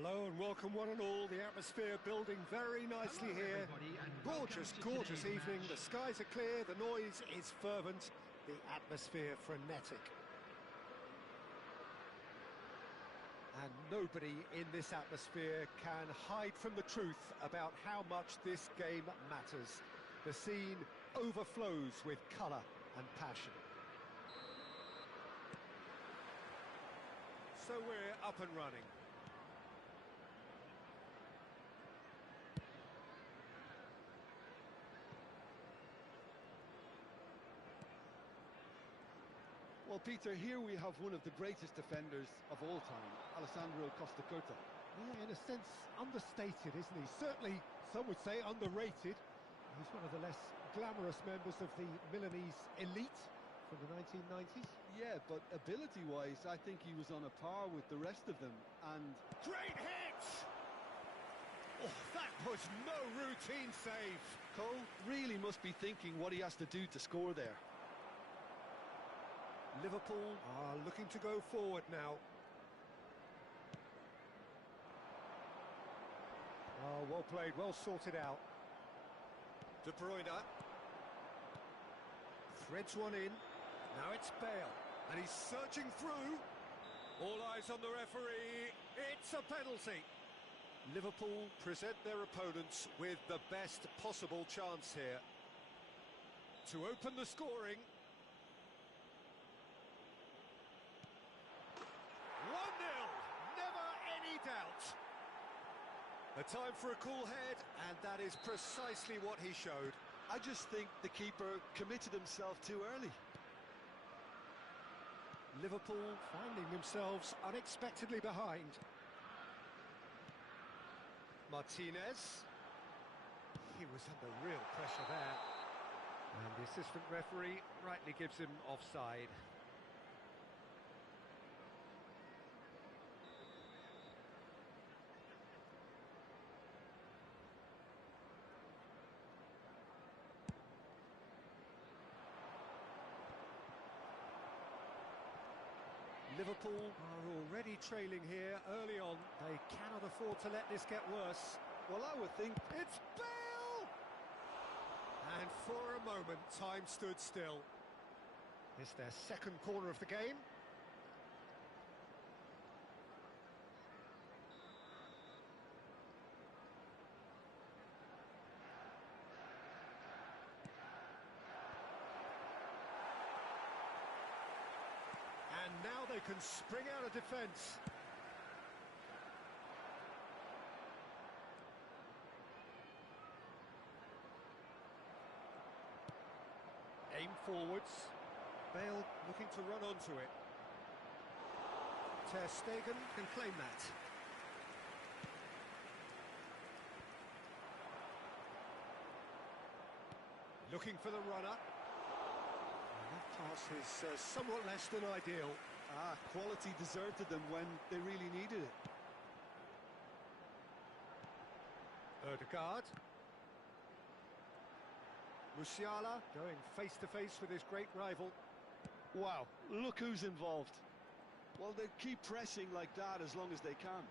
Hello and welcome one and all. The atmosphere building very nicely here. Gorgeous, gorgeous evening. The skies are clear, the noise is fervent, the atmosphere frenetic. And nobody in this atmosphere can hide from the truth about how much this game matters. The scene overflows with colour and passion. So we're up and running. Well, Peter, here we have one of the greatest defenders of all time, Alessandro Costa Curta. Yeah, in a sense, understated, isn't he? Certainly, some would say underrated. He's one of the less glamorous members of the Milanese elite from the 1990s. Yeah, but ability-wise, I think he was on a par with the rest of them, and... Great hit! Oh, that was no routine save. Cole really must be thinking what he has to do to score there. Liverpool are looking to go forward now. Oh, well played, well sorted out. De Bruyne. Threads one in. Now it's Bale. And he's searching through. All eyes on the referee. It's a penalty. Liverpool present their opponents with the best possible chance here to open the scoring. 1-0, never any doubt. A time for a cool head, and that is precisely what he showed. I just think the keeper committed himself too early. Liverpool finding themselves unexpectedly behind. Martinez. He was under real pressure there. And the assistant referee rightly gives him offside. Liverpool are already trailing here early on. They cannot afford to let this get worse. Well, I would think... It's Bale! And for a moment, time stood still. It's their second corner of the game. And now they can spring out of defence. Aim forwards. Bale looking to run onto it. Ter Stegen can claim that. Looking for the runner. That pass is somewhat less than ideal. Quality deserted them when they really needed it. Odegaard. Musiala going face-to-face with his great rival. Wow, look who's involved. Well, they keep pressing like that as long as they can.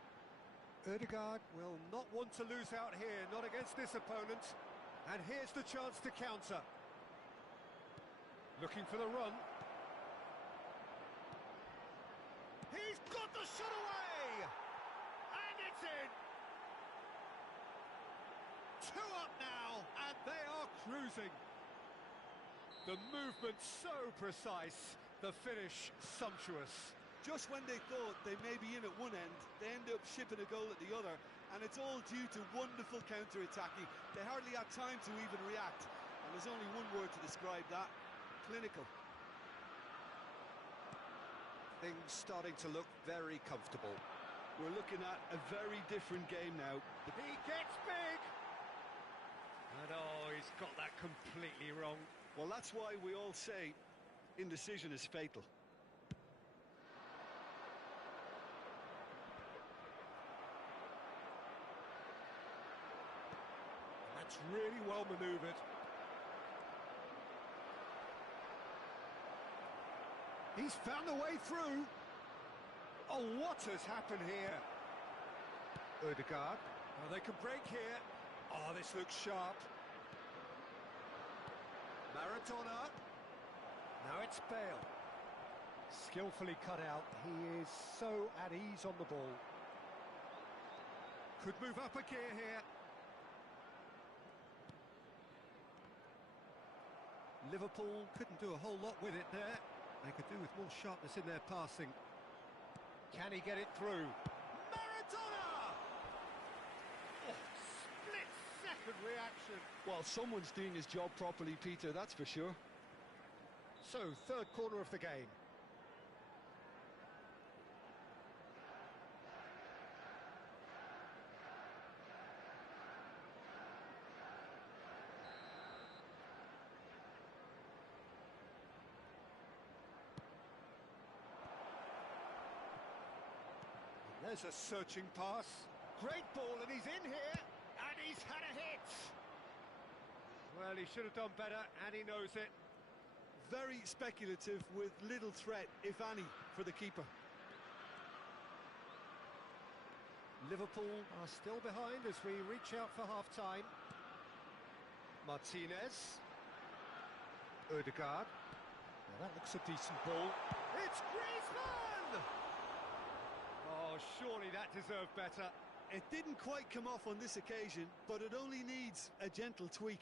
Odegaard will not want to lose out here, not against this opponent. And here's the chance to counter. Looking for the run. He's got the shot away! And it's in! 2 up now, and they are cruising. The movement so precise, the finish sumptuous. Just when they thought they may be in at one end, they end up shipping a goal at the other, and it's all due to wonderful counter-attacking. They hardly had time to even react, and there's only one word to describe that: clinical. Things starting to look very comfortable. We're looking at a very different game now. He gets big! And oh, he's got that completely wrong. Well, that's why we all say indecision is fatal. That's really well manoeuvred. He's found a way through. Oh, what has happened here? Odegaard. Oh, they can break here. Oh, this looks sharp. Maradona. Now it's Bale. Skillfully cut out. He is so at ease on the ball. Could move up a gear here. Liverpool couldn't do a whole lot with it there. They could do with more sharpness in their passing. Can he get it through? Maradona! Oh, split-second reaction. Well, someone's doing his job properly, Peter, that's for sure. So, third corner of the game. There's a searching pass. Great ball, and he's in here, and he's had a hit. Well, he should have done better, and he knows it. Very speculative with little threat, if any, for the keeper. Liverpool are still behind as we reach out for half-time. Martinez. Odegaard. Now that looks a decent ball. It's Griezmann! Oh, surely that deserved better. It didn't quite come off on this occasion, but it only needs a gentle tweak.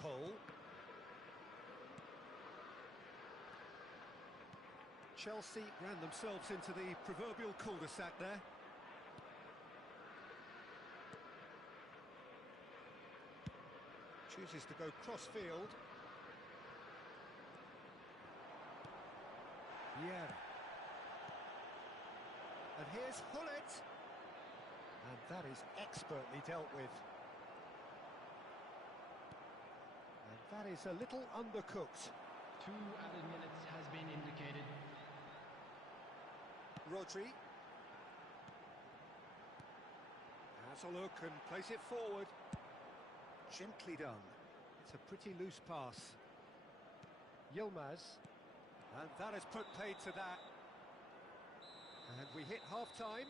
Cole. Chelsea ran themselves into the proverbial cul-de-sac there. Chooses to go cross-field. Yeah. And here's Hullet. And that is expertly dealt with. And that is a little undercooked. 2 added minutes has been indicated. Rodri. Has a look and plays it forward. Gently done. It's a pretty loose pass. Yilmaz. And that has put paid to that. And we hit half-time.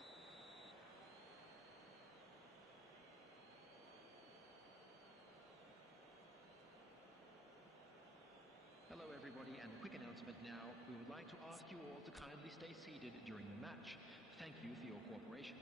Hello everybody, and a quick announcement now. We would like to ask you all to kindly stay seated during the match. Thank you for your cooperation.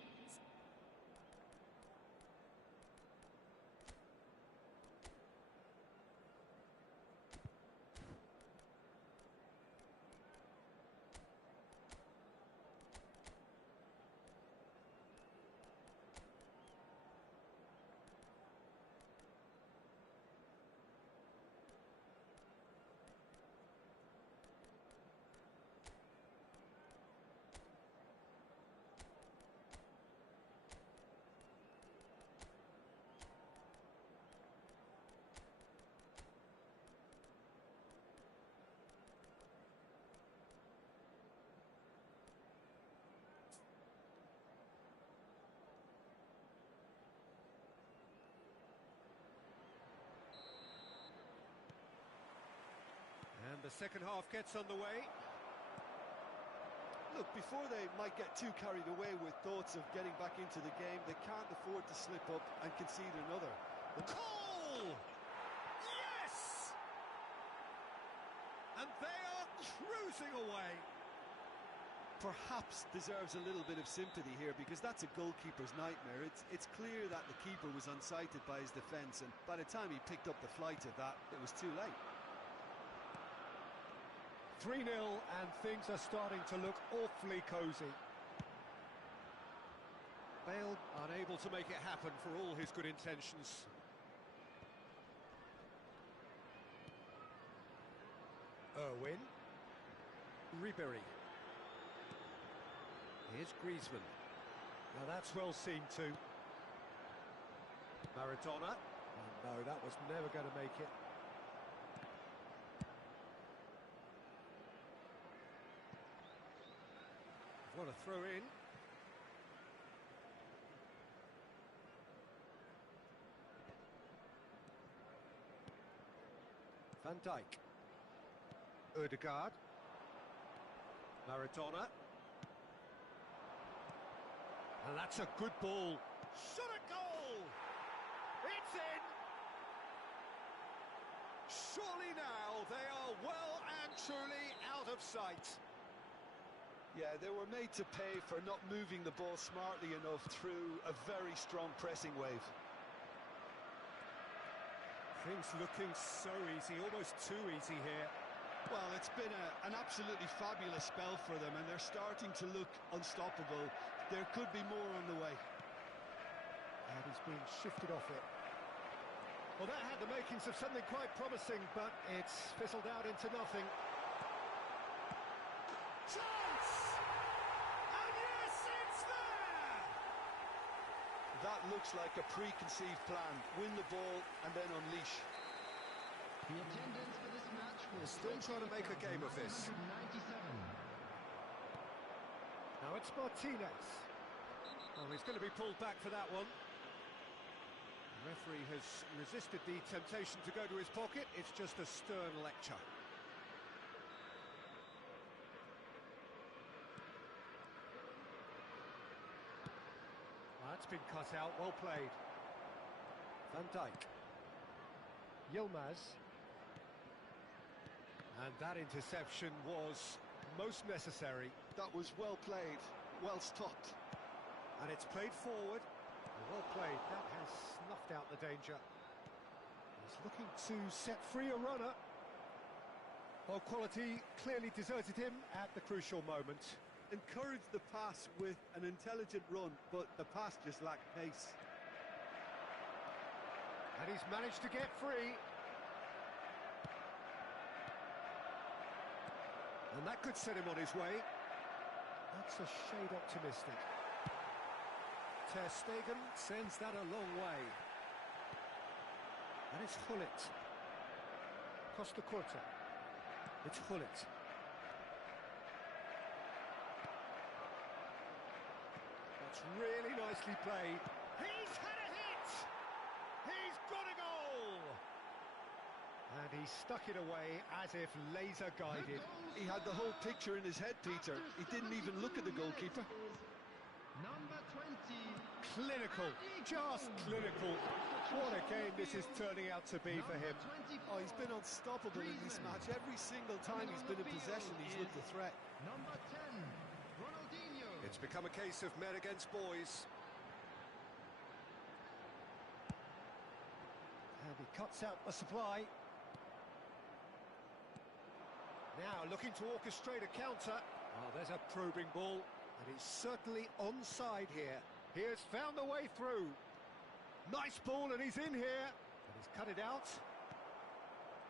And the second half gets underway. Look, before they might get too carried away with thoughts of getting back into the game, they can't afford to slip up and concede another. Cole! Yes! And they are cruising away. Perhaps deserves a little bit of sympathy here, because that's a goalkeeper's nightmare. It's clear that the keeper was unsighted by his defence, and by the time he picked up the flight of that, it was too late. 3-0, and things are starting to look awfully cosy. Bale unable to make it happen for all his good intentions. Irwin. Ribery. Here's Griezmann. Now that's well seen too. Maradona. Oh, no, that was never going to make it. What a throw in. Van Dijk. Ødegaard. Maradona. And that's a good ball. Shot at goal! It's in! Surely now they are well and truly out of sight. Yeah, they were made to pay for not moving the ball smartly enough through a very strong pressing wave. Things looking so easy, almost too easy here. Well, it's been an absolutely fabulous spell for them, and they're starting to look unstoppable. There could be more on the way. And he's being shifted off it. Well, that had the makings of something quite promising, but it's fizzled out into nothing. Chance! And yes, it's there! That looks like a preconceived plan. Win the ball and then unleash. The attendance for this match was Still trying to make a game of this. 197. Now it's Martinez. Oh, he's going to be pulled back for that one. The referee has resisted the temptation to go to his pocket. It's just a stern lecture. Well, that's been cut out. Well played. Van Dijk. Yilmaz. And that interception was most necessary. That was well played, well stopped. And it's played forward. Well played. That has snuffed out the danger. He's looking to set free a runner. Well, quality clearly deserted him at the crucial moment. Encouraged the pass with an intelligent run, but the pass just lacked pace. And he's managed to get free. And that could set him on his way. That's a shade optimistic. Ter Stegen sends that a long way. And it's Hullet. Costa Curta. It's Hullet. That's really nicely played. He's had a hit! He's got a goal! And he stuck it away as if laser guided. He had the whole picture in his head, Peter. He didn't even look at the goalkeeper. Number 20. Clinical, just clinical. What a game this is turning out to be for him. Oh, he's been unstoppable in this match. Every single time he's been in possession, he's looked a threat. Number 10, Ronaldinho. It's become a case of men against boys. And he cuts out the supply. Now looking to orchestrate a counter. Oh, there's a probing ball. And he's certainly onside here. He has found a way through. Nice ball, and he's in here. And he's cut it out.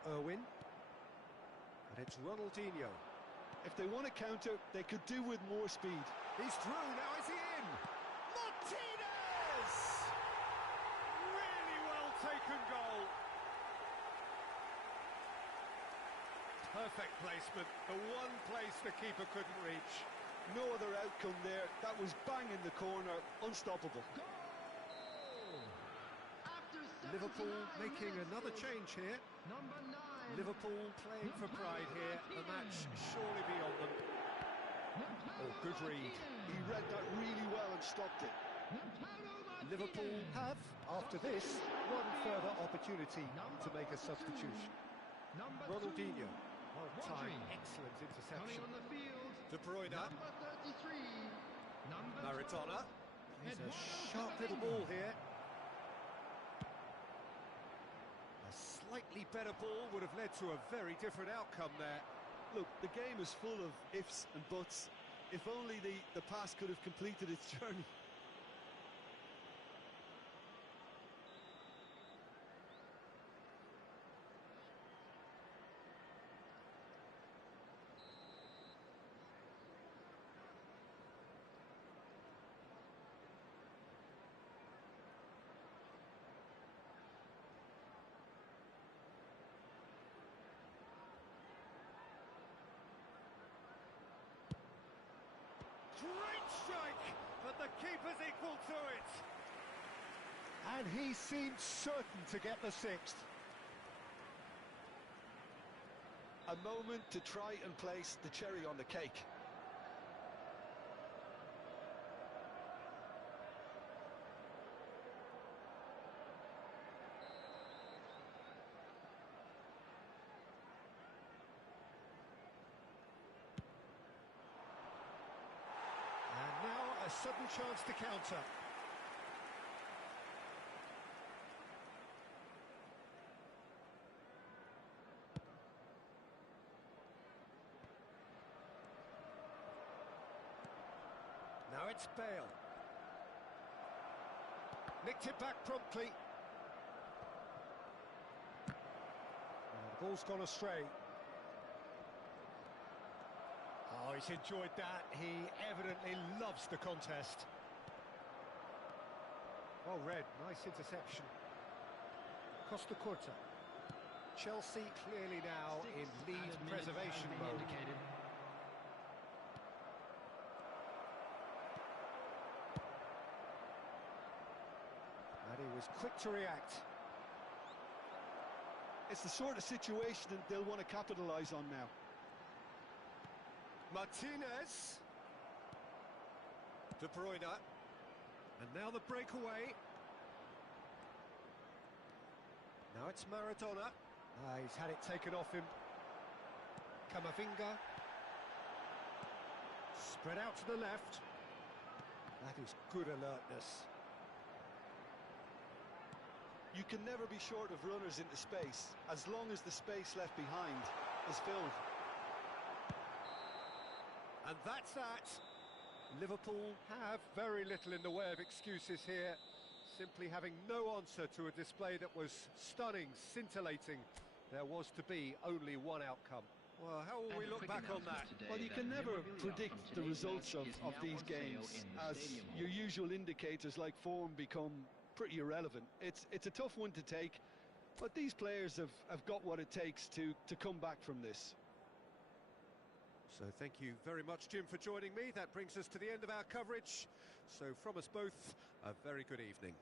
Irwin. And it's Ronaldinho. If they want to counter, they could do with more speed. He's through, now is he in? Martinez! Really well taken goal. Perfect placement, the one place the keeper couldn't reach. No other outcome there. That was bang in the corner, unstoppable. Liverpool making another change here. Number 9. Liverpool playing for pride here. The match surely beyond them. Oh, good read. He read that really well and stopped it. Liverpool have, after this, one further opportunity to make a substitution. Ronaldinho. Well timed, excellent interception. On the field. De Bruyne. Number 33. Number Maradona. 12. There's a sharp little ball here. A slightly better ball would have led to a very different outcome there. Look, the game is full of ifs and buts. If only the pass could have completed its journey. Great strike, but the keeper's equal to it. And he seemed certain to get the sixth. A moment to try and place the cherry on the cake. And now a sudden chance to counter. Now it's Bale. Nicked it back promptly. And the ball's gone astray. Oh, he's enjoyed that. He evidently loves the contest. Well read, nice interception. Costa Curta. Chelsea clearly now in lead preservation mode. And he was quick to react. It's the sort of situation that they'll want to capitalise on now. Martinez. De Bruyne. And now the breakaway. Now it's Maradona. He's had it taken off him. Camavinga. Spread out to the left. That is good alertness. You can never be short of runners into space, as long as the space left behind is filled. And that's that. Liverpool have very little in the way of excuses here, simply having no answer to a display that was stunning, scintillating. There was to be only one outcome. Well, how will we look back on that? Well, you can never predict the results of these games, as your usual indicators like form become pretty irrelevant. It's a tough one to take, but these players have got what it takes to come back from this. So thank you very much, Jim, for joining me. That brings us to the end of our coverage. So from us both, a very good evening.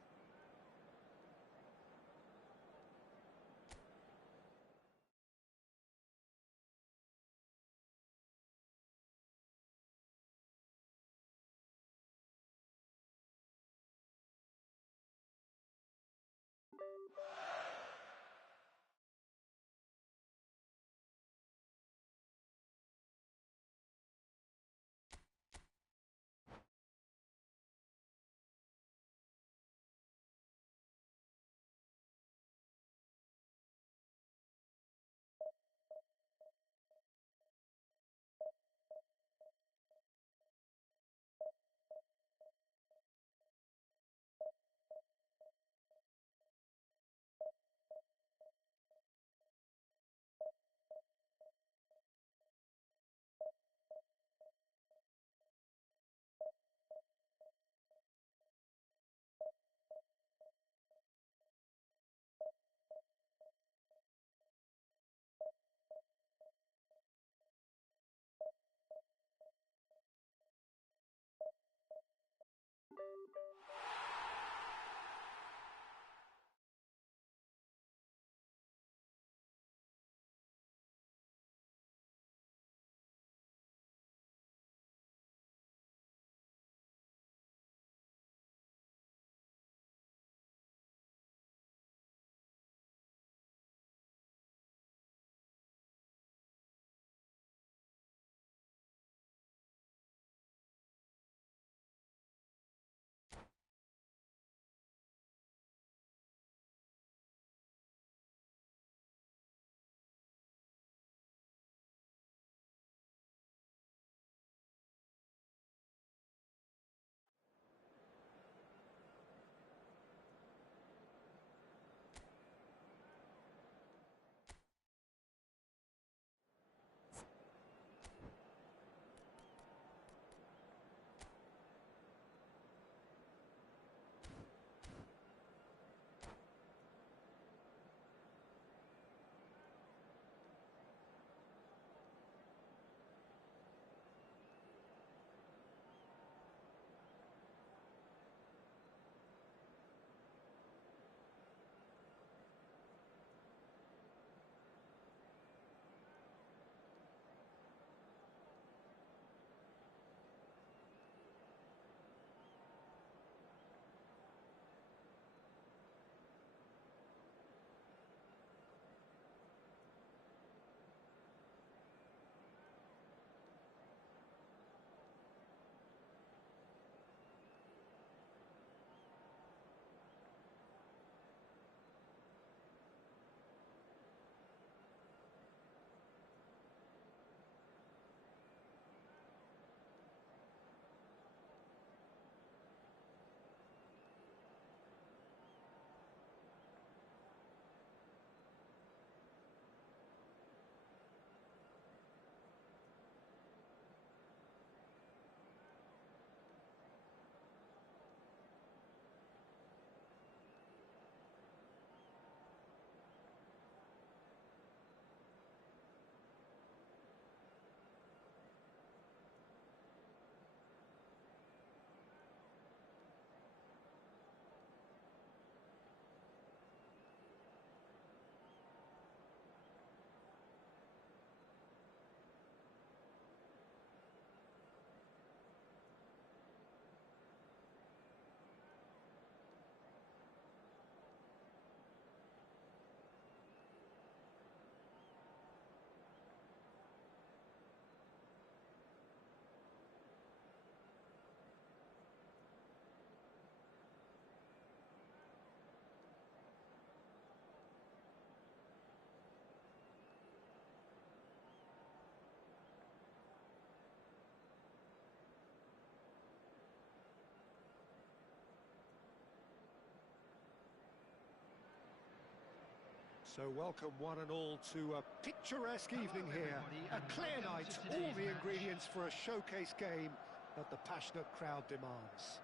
So welcome one and all to a picturesque evening here. A clear night, all the ingredients for a showcase game that the passionate crowd demands.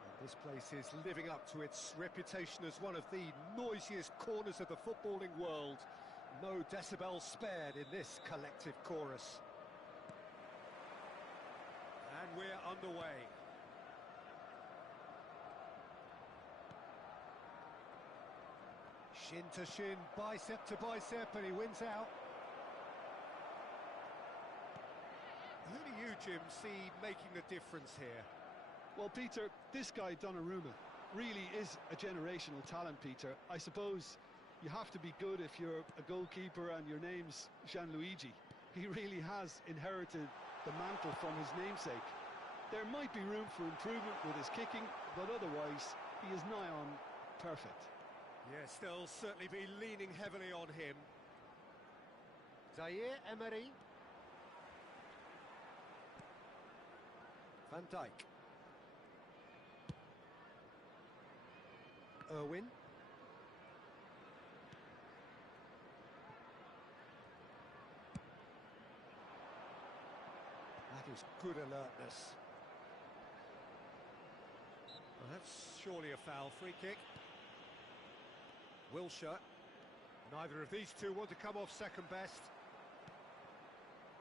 And this place is living up to its reputation as one of the noisiest corners of the footballing world. No decibels spared in this collective chorus. And we're underway. Shin to shin, bicep to bicep, and he wins out. Who do you, Jim, see making the difference here? Well, Peter, this guy, Donnarumma, really is a generational talent, Peter. I suppose you have to be good if you're a goalkeeper and your name's Gianluigi. He really has inherited the mantle from his namesake. There might be room for improvement with his kicking, but otherwise, he is nigh on perfect. Yes, they'll certainly be leaning heavily on him. Zaire Emery. Van Dijk. Irwin. That is good alertness. Well, that's surely a foul. Free kick. Wilshere. Neither of these two want to come off second best.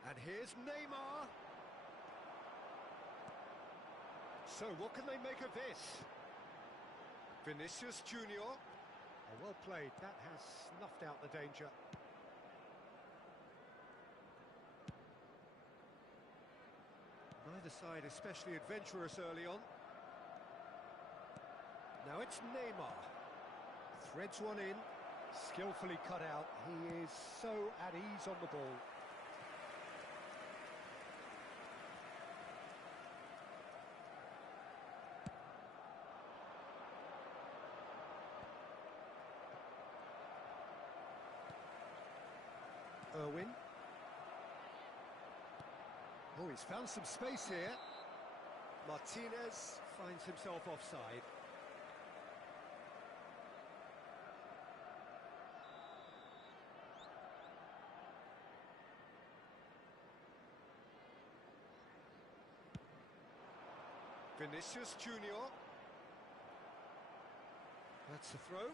And here's Neymar. So what can they make of this? Vinicius Junior. Oh, well played. That has snuffed out the danger. Neither side especially adventurous early on. Now it's Neymar. Threads one in, skillfully cut out. He is so at ease on the ball. Irwin. Oh, he's found some space here. Martinez finds himself offside. Vinicius Junior. That's the throw.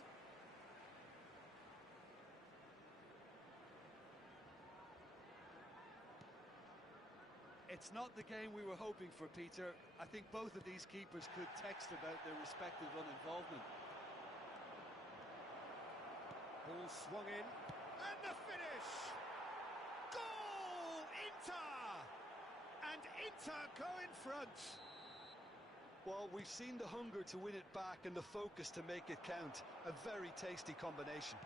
It's not the game we were hoping for, Peter. I think both of these keepers could text about their respective uninvolvement. Ball swung in. And the finish! Goal! Inter! And Inter go in front. Well, we've seen the hunger to win it back and the focus to make it count. A very tasty combination.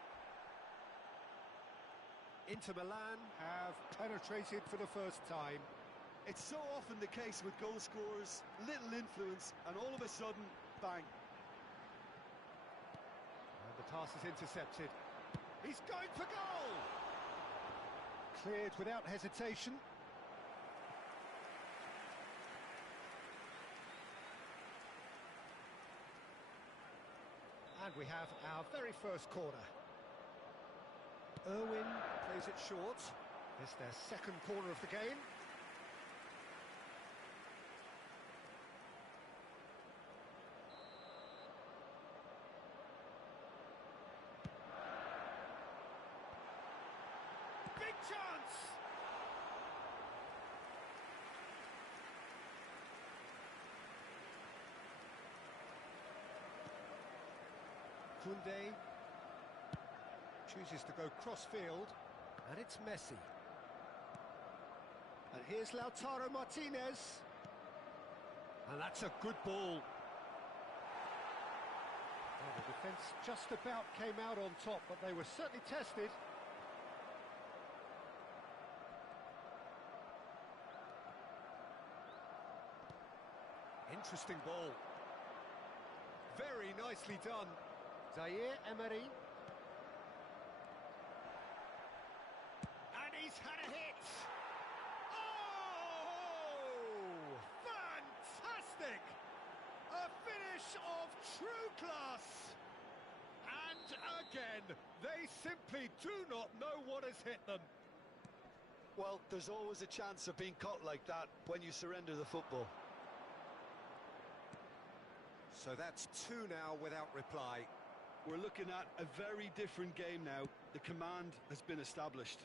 Inter Milan have penetrated for the first time. It's so often the case with goal scorers, little influence, and all of a sudden, bang. And the pass is intercepted. He's going for goal! Cleared without hesitation. And we have our very first corner. Irwin plays it short. It's their second corner of the game. Big chance! Koundé chooses to go cross-field, and it's Messi. And here's Lautaro Martinez. And that's a good ball. Well, the defence just about came out on top, but they were certainly tested. Interesting ball. Very nicely done. Zaire Emery. And he's had a hit. Oh! Fantastic! A finish of true class. again. They simply do not know what has hit them. Well, there's always a chance of being caught like that when you surrender the football. So that's 2 now without reply. We're looking at a very different game now. The command has been established.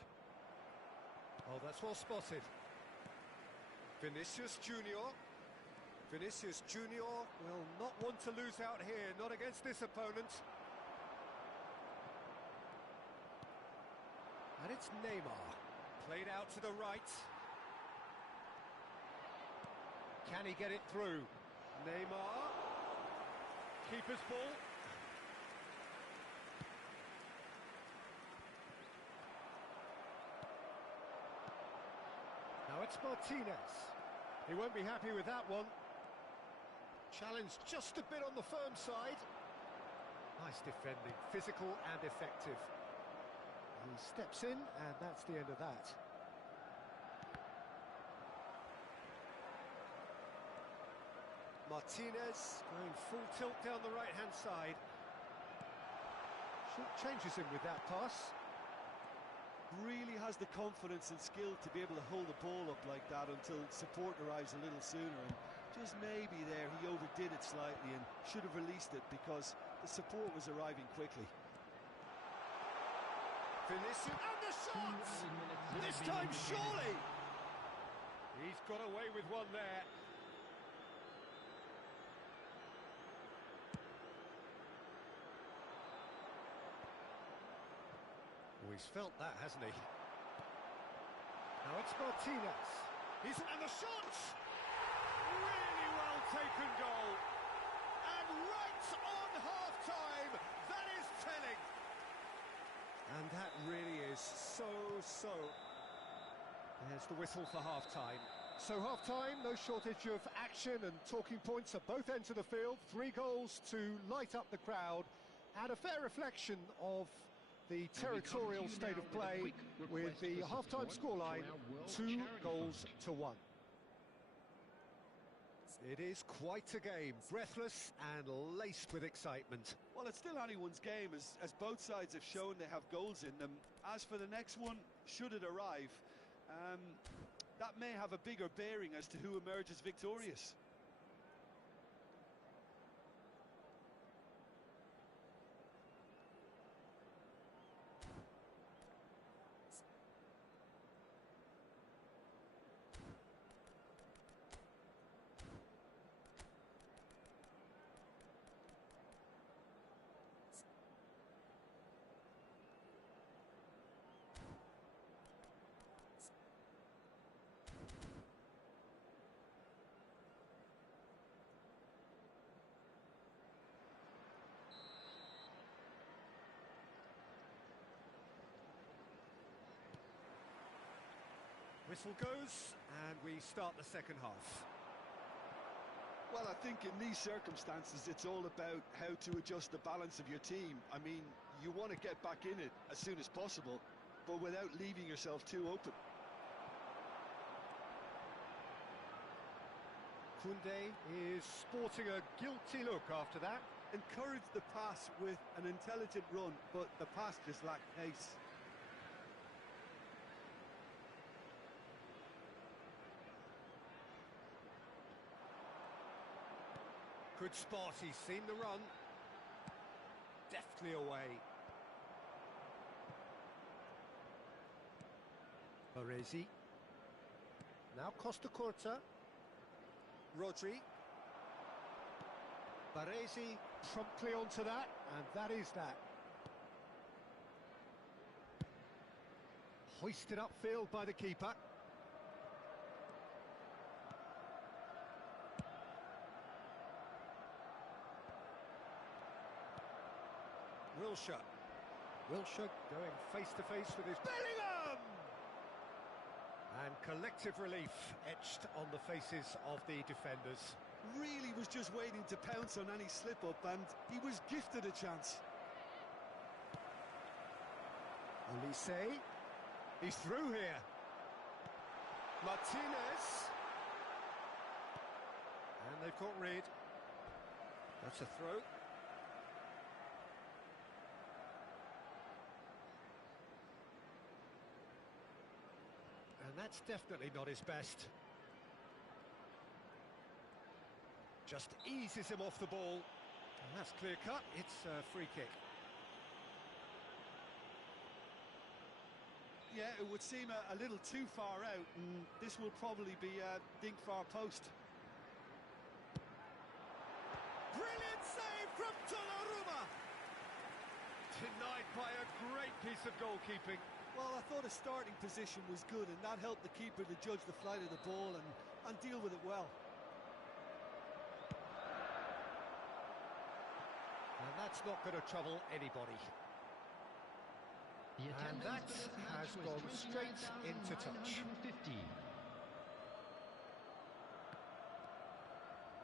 Oh, that's well spotted. Vinicius Junior. Vinicius Junior will not want to lose out here, not against this opponent. And it's Neymar. Played out to the right. Can he get it through? Neymar. Keeper's ball. Now it's Martinez. He won't be happy with that one. Challenge just a bit on the firm side. Nice defending, physical and effective. He steps in, and that's the end of that. Martinez going full tilt down the right-hand side. Short changes him with that pass. Really has the confidence and skill to be able to hold the ball up like that until support arrives a little sooner. And just maybe there he overdid it slightly and should have released it because the support was arriving quickly. Vinicius and the shot! This time surely! He's got away with one there. Oh, he's felt that, hasn't he? Now it's Martinez. And the shot! Really well taken goal. And right on half-time, that is telling. And that really is so. There's the whistle for half-time. So half-time, no shortage of action and talking points at both ends of the field. 3 goals to light up the crowd, and a fair reflection of the territorial state of play with the half-time scoreline 2-1. It is quite a game, breathless and laced with excitement. Well, it's still anyone's game, as both sides have shown they have goals in them. As for the next one, should it arrive, that may have a bigger bearing as to who emerges victorious. Whistle goes, and we start the second half. Well, I think in these circumstances, it's all about how to adjust the balance of your team. I mean, you want to get back in it as soon as possible, but without leaving yourself too open. Koundé is sporting a guilty look after that. Encouraged the pass with an intelligent run, but the pass just lacked pace. Good spot, he's seen the run. Deftly away. Baresi. Now Costa Curta. Rodri. Baresi promptly onto that, and that is that. Hoisted upfield by the keeper. Wilshere going face-to-face with his Bellingham! And collective relief etched on the faces of the defenders. Really was just waiting to pounce on any slip-up, and he was gifted a chance. Olise, he's through here. Martinez. And they've got rid. That's a throw. That's definitely not his best. Just eases him off the ball. And that's clear cut. It's a free kick. Yeah, it would seem a little too far out, and this will probably be a dink far post. Brilliant save from Donnarumma! Denied by a great piece of goalkeeping. Well, I thought his starting position was good, and that helped the keeper to judge the flight of the ball and deal with it well. And that's not going to trouble anybody. The And that attendance for this match has was gone straight into touch. 29,950.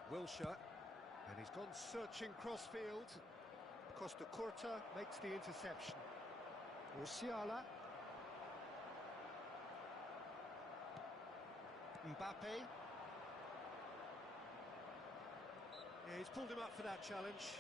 Wilshere, and he's gone searching crossfield. Costa Curta makes the interception. Musiala. Mbappe. Yeah, he's pulled him up for that challenge.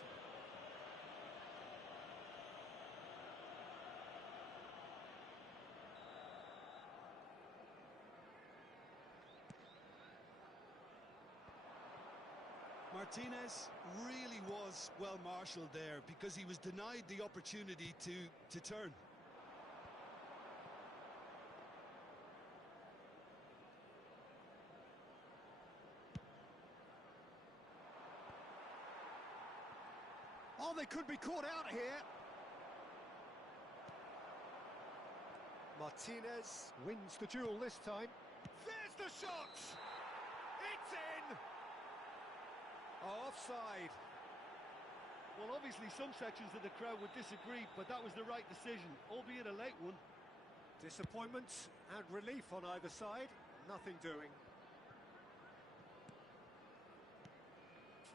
Martinez really was well marshalled there because he was denied the opportunity to turn. Oh, they could be caught out here. Martinez wins the duel this time. There's the shot! It's in! Offside. Well, obviously some sections of the crowd would disagree, but that was the right decision, albeit a late one. Disappointment and relief on either side. Nothing doing.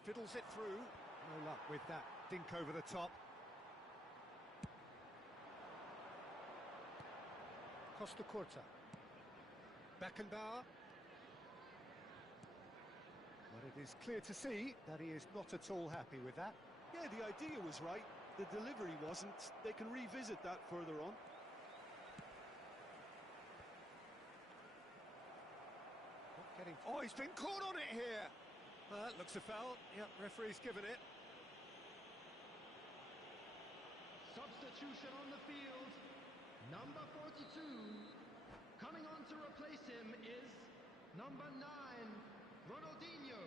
Fiddles it through. No luck with that dink over the top. Costa Curta. Beckenbauer. But it is clear to see that he is not at all happy with that. Yeah, the idea was right. The delivery wasn't. They can revisit that further on. Not getting... Oh, he's been caught on it here! That looks a foul. Yep, referee's given it. Substitution on the field. Number 42. Coming on to replace him is number 9, Ronaldinho.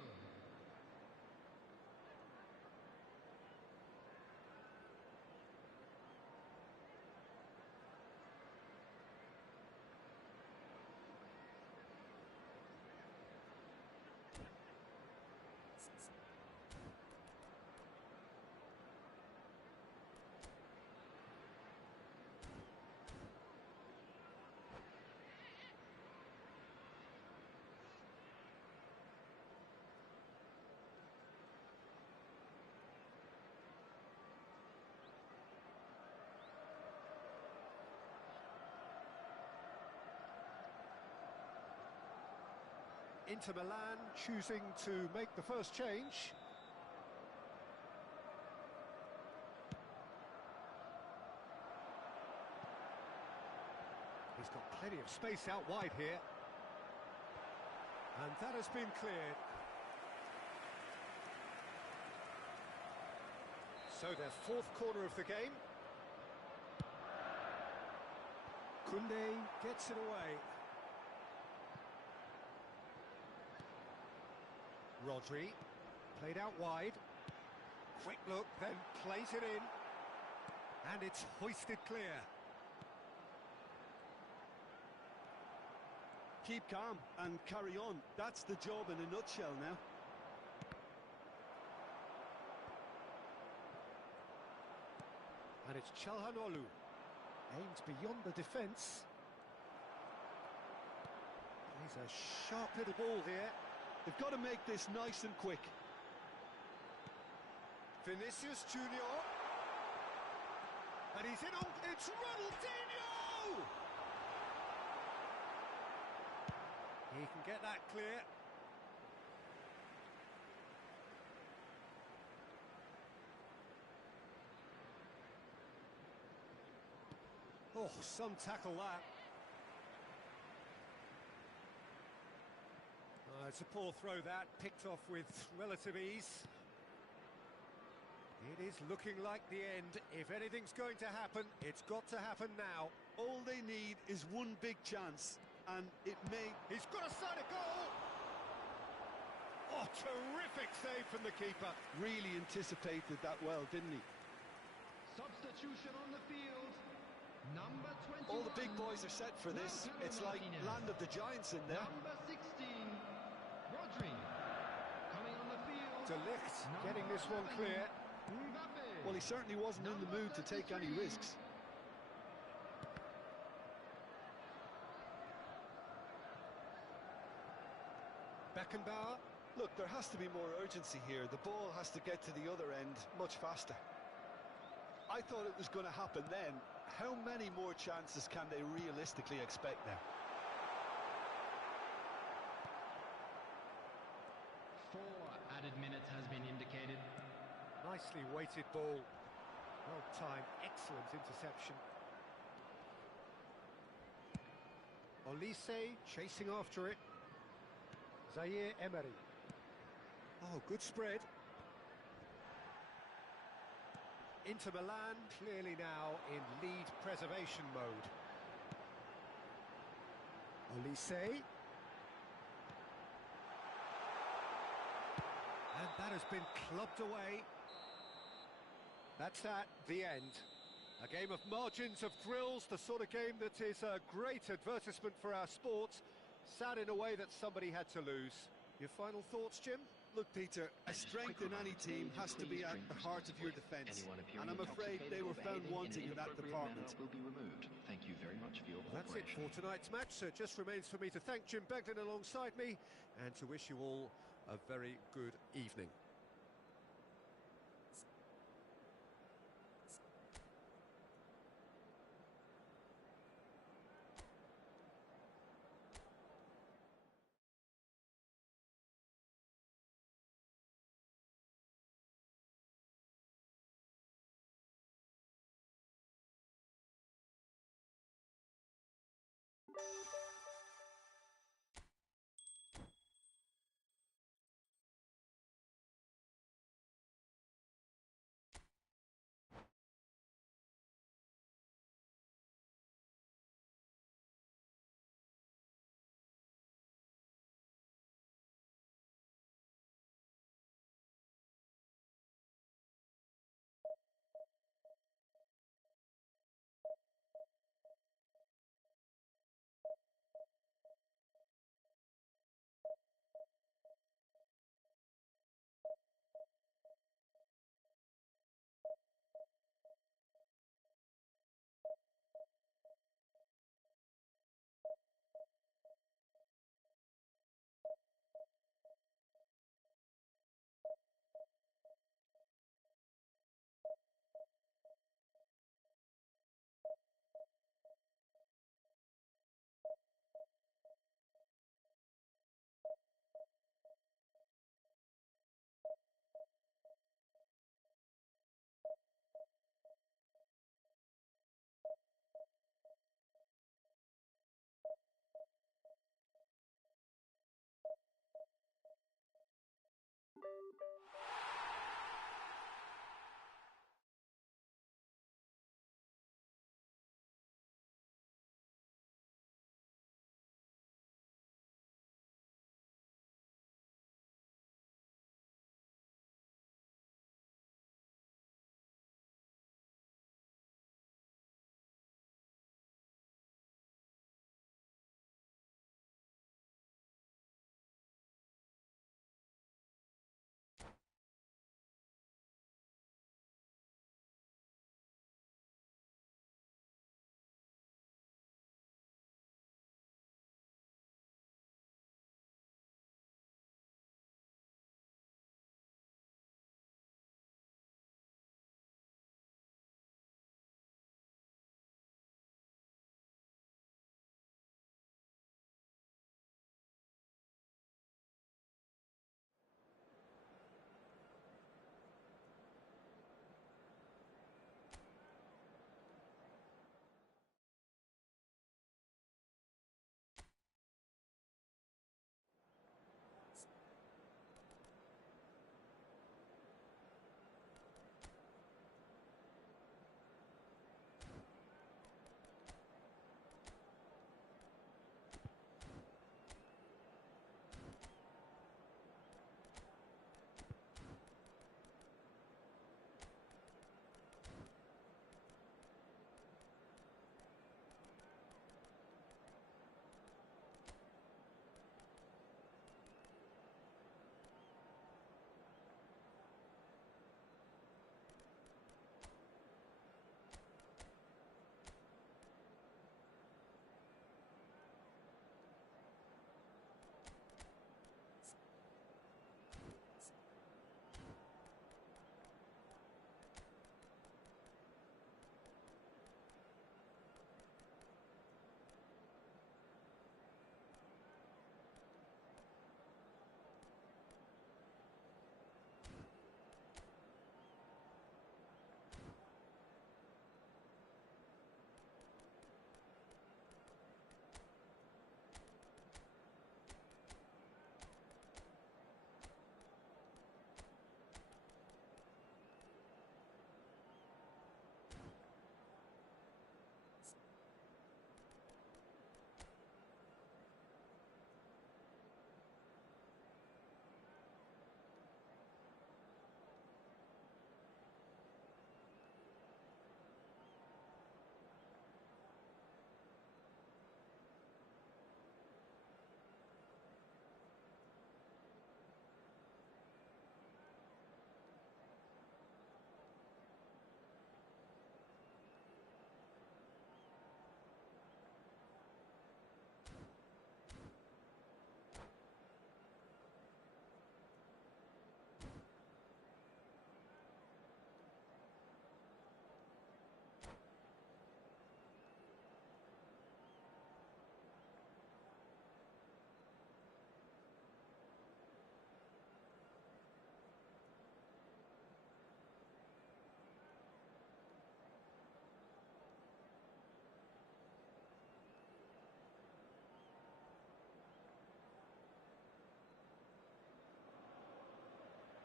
Inter Milan choosing to make the first change. He's got plenty of space out wide here. And that has been cleared. So their fourth corner of the game. Koundé gets it away. Rodri, played out wide. Quick look, then plays it in. And it's hoisted clear. Keep calm and carry on. That's the job in a nutshell now. And it's Çalhanoğlu. Aims beyond the defence. Plays a sharp little ball here. They've got to make this nice and quick. Vinicius Junior. And he's in on... It's Ronaldinho! He can get that clear. Oh, some tackle that. That's a poor throw, that, picked off with relative ease. It is looking like the end. If anything's going to happen, it's got to happen now. All they need is one big chance, and it may... He's got a side of goal! Oh, terrific save from the keeper. Really anticipated that well, didn't he? Substitution on the field. Number 21. All the big boys are set for this. It's like Land of the Giants in there. Number 16, Rodri. Coming on the field. De Ligt getting this one clear. Mbappe. Well, he certainly wasn't in the mood to take any risks. Beckenbauer. Look, there has to be more urgency here. The ball has to get to the other end much faster. I thought it was going to happen then. How many more chances can they realistically expect now? 4 added minutes has been indicated. Nicely weighted ball. Well timed, excellent interception. Olise chasing after it. Zaire Emery. Oh, good spread. Inter Milan clearly now in lead preservation mode. Olise. And that has been clubbed away. That's that, the end. A game of margins, of thrills, the sort of game that is a great advertisement for our sport. Sad in a way that somebody had to lose. Your final thoughts, Jim? Look, Peter, a strength in any team has to be at the heart of your defence, and I'm afraid they were found wanting in that department. Will be removed. Thank you very much for your That's it for tonight's match, so it just remains for me to thank Jim Beglin alongside me and to wish you all a very good evening.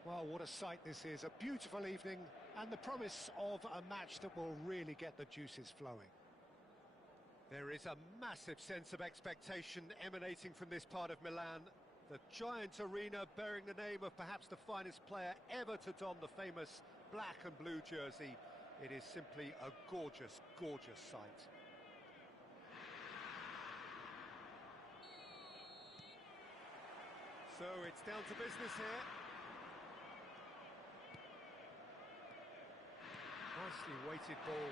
Well, what a sight this is. A beautiful evening and the promise of a match that will really get the juices flowing. There is a massive sense of expectation emanating from this part of Milan. The giant arena bearing the name of perhaps the finest player ever to don the famous black and blue jersey. It is simply a gorgeous, gorgeous sight. So it's down to business here. Nicely weighted ball.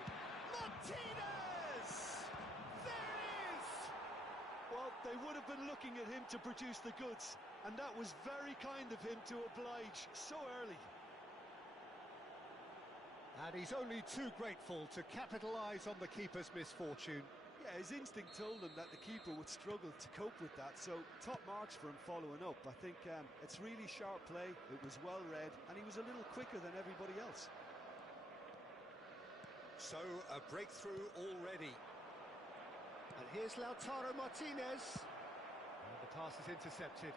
Martinez! There it is! Well, they would have been looking at him to produce the goods, and that was very kind of him to oblige so early. And he's only too grateful to capitalise on the keeper's misfortune. Yeah, his instinct told him that the keeper would struggle to cope with that, so top marks for him following up. I think it's really sharp play, it was well read, and he was a little quicker than everybody else. So, a breakthrough already. And here's Lautaro Martinez. And the pass is intercepted.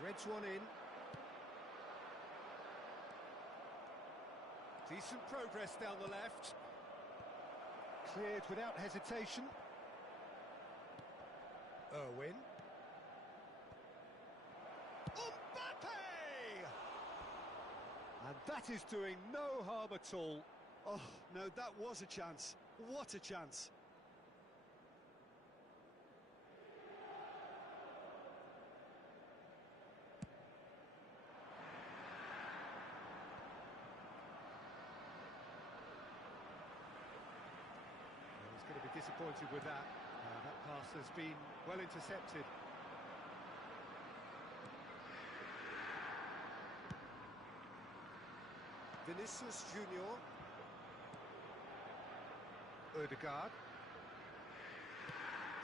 Threads one in. Decent progress down the left. Cleared without hesitation. Irwin. Mbappe! And that is doing no harm at all. Oh, no, that was a chance. What a chance. He's going to be disappointed with that. That pass has been well intercepted. Vinicius Junior. Odegaard.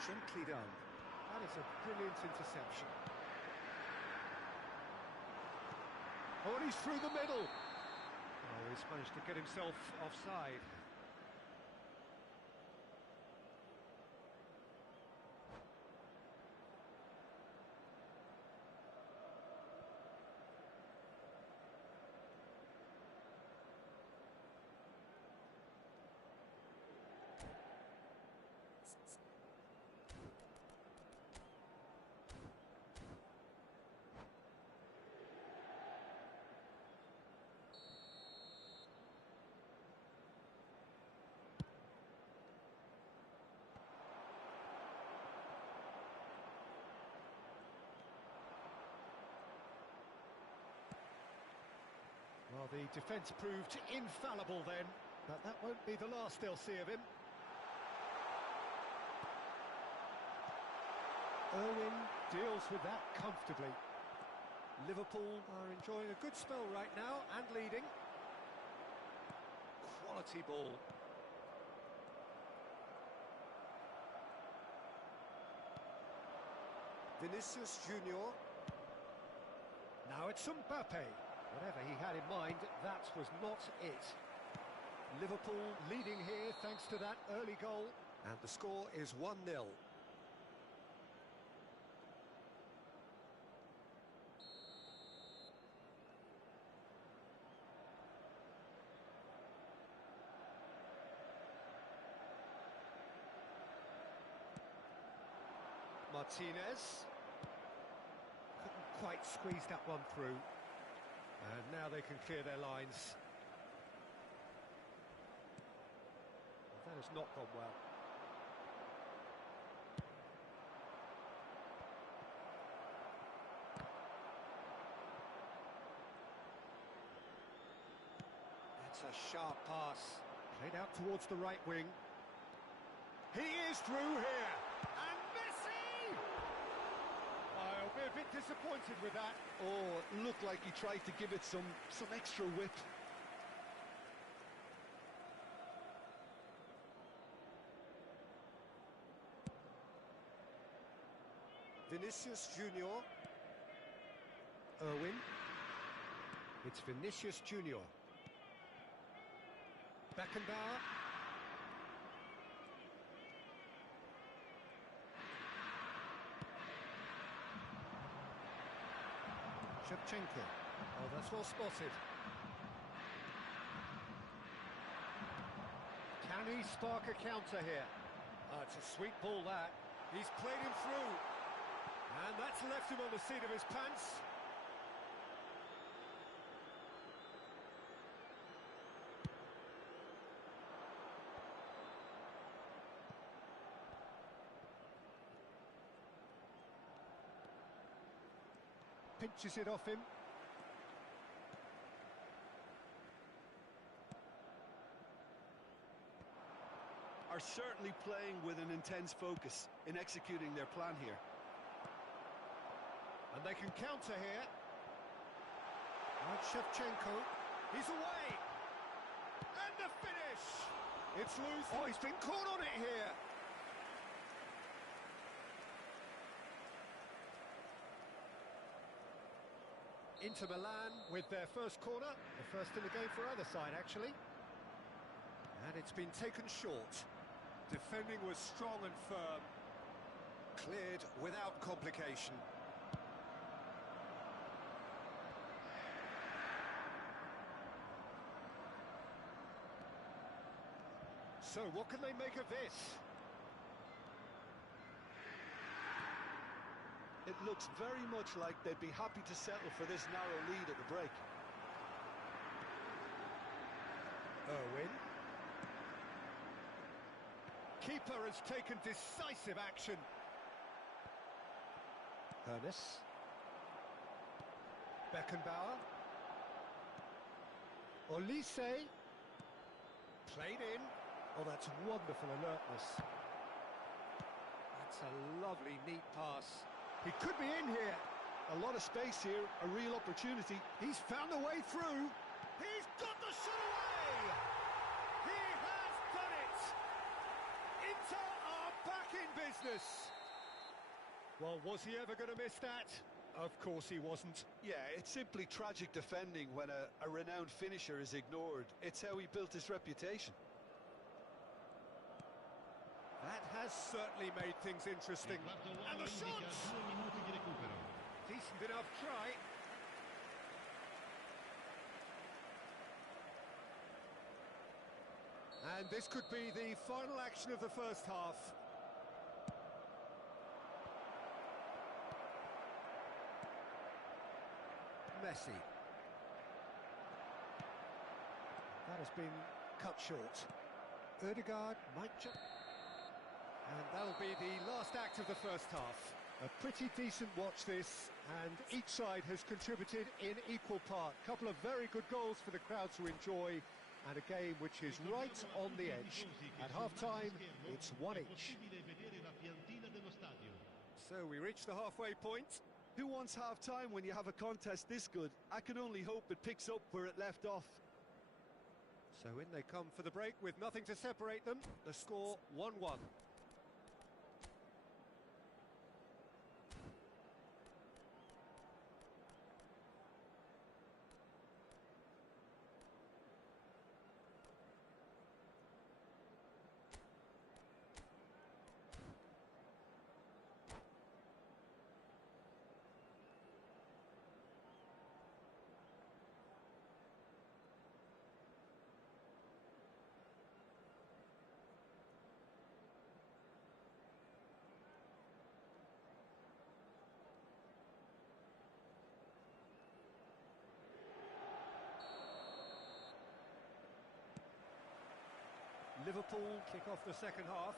Gently done. That is a brilliant interception. Oh, and he's through the middle. Oh, he's managed to get himself offside. Well, the defence proved infallible then, but that won't be the last they'll see of him. Irwin deals with that comfortably. Liverpool are enjoying a good spell right now and leading. Quality ball. Vinicius Junior. Now it's Mbappe. Whatever he had in mind, that was not it. Liverpool leading here thanks to that early goal. And the score is 1-0. Martinez. Couldn't quite squeeze that one through. And now they can clear their lines. That has not gone well. That's a sharp pass. Played out towards the right wing. He is through here. And Messi! I'll be a bit disappointed with that. Oh, it looked like he tried to give it some extra whip. Vinicius Junior. Irwin. It's Vinicius Junior. Beckenbauer. Shevchenko. Oh, that's well spotted. Can he spark a counter here? Oh, it's a sweet ball, that. He's played him through. And that's left him on the seat of his pants. Pinches it off him. Are certainly playing with an intense focus in executing their plan here. And they can counter here. Right, Shevchenko. He's away. And the finish. It's loose. Oh, he's been caught on it here. Inter Milan with their first corner. The first in the game for either side, actually. And it's been taken short. Defending was strong and firm. Cleared without complication. So, what can they make of this? It looks very much like they'd be happy to settle for this narrow lead at the break. Irwin. Keeper has taken decisive action. Ernest. Beckenbauer. Olise. Played in. Oh, that's wonderful alertness. That's a lovely, neat pass. He could be in here. A lot of space here, a real opportunity. He's found a way through. He's got the shot away! He has done it! Inter are back in business. Well, was he ever going to miss that? Of course he wasn't. Yeah, it's simply tragic defending when a renowned finisher is ignored. It's how he built his reputation. That has certainly made things interesting. And the shots! Decent enough try. And this could be the final action of the first half. Messi. That has been cut short. Ødegaard might just... And that'll be the last act of the first half. A pretty decent watch this, and each side has contributed in equal part. Couple of very good goals for the crowd to enjoy, and a game which is right on the edge. At half-time, it's one each. So we reach the halfway point. Who wants half-time when you have a contest this good? I can only hope it picks up where it left off. So in they come for the break with nothing to separate them. The score 1-1. Liverpool kick off the second half.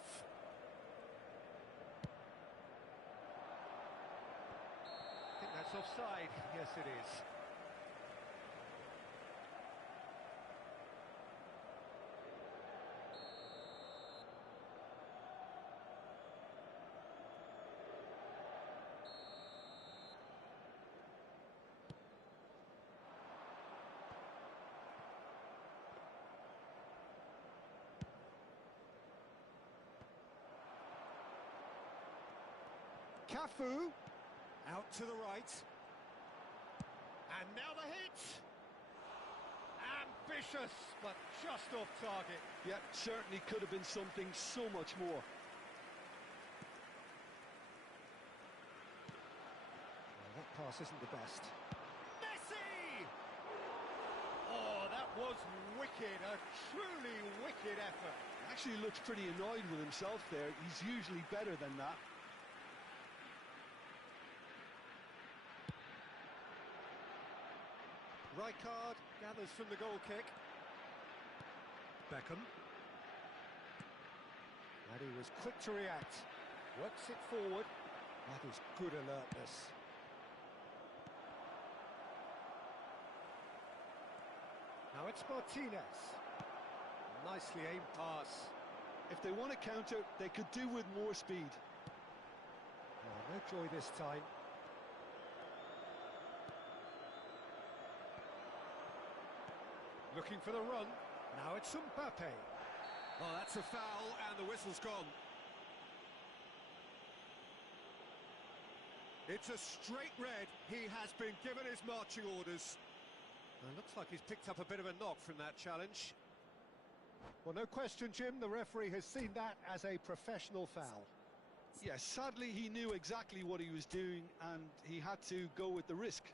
I think that's offside. Yes, it is. Cafu, out to the right, and now the hit! Ambitious, but just off target. Yeah, certainly could have been something so much more. Well, that pass isn't the best. Messi! was wicked, a truly wicked effort. Actually looks pretty annoyed with himself there. He's usually better than that. Rijkaard gathers from the goal kick. Beckham. And he was quick to react. Works it forward. That is good alertness. Now it's Martinez. Nicely aimed pass. If they want to counter, they could do with more speed. Oh, no joy this time. Looking for the run. Now it's Mbappe. Oh, that's a foul, and the whistle's gone. It's a straight red. He has been given his marching orders. It looks like he's picked up a bit of a knock from that challenge. Well, no question, Jim, the referee has seen that as a professional foul. Yes, sadly he knew exactly what he was doing and he had to go with the risk.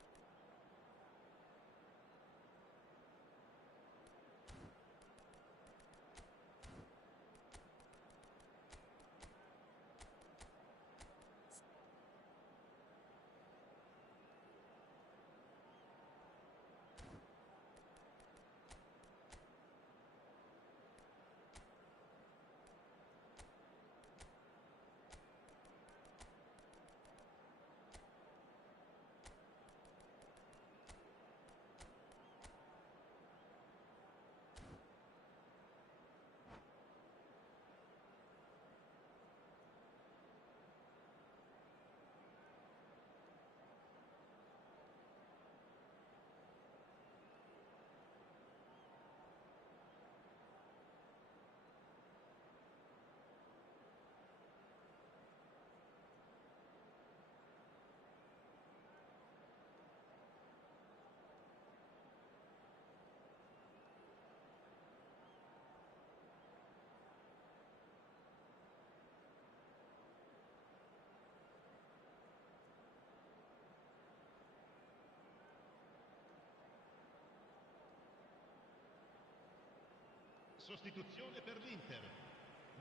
Sostituzione per l'Inter,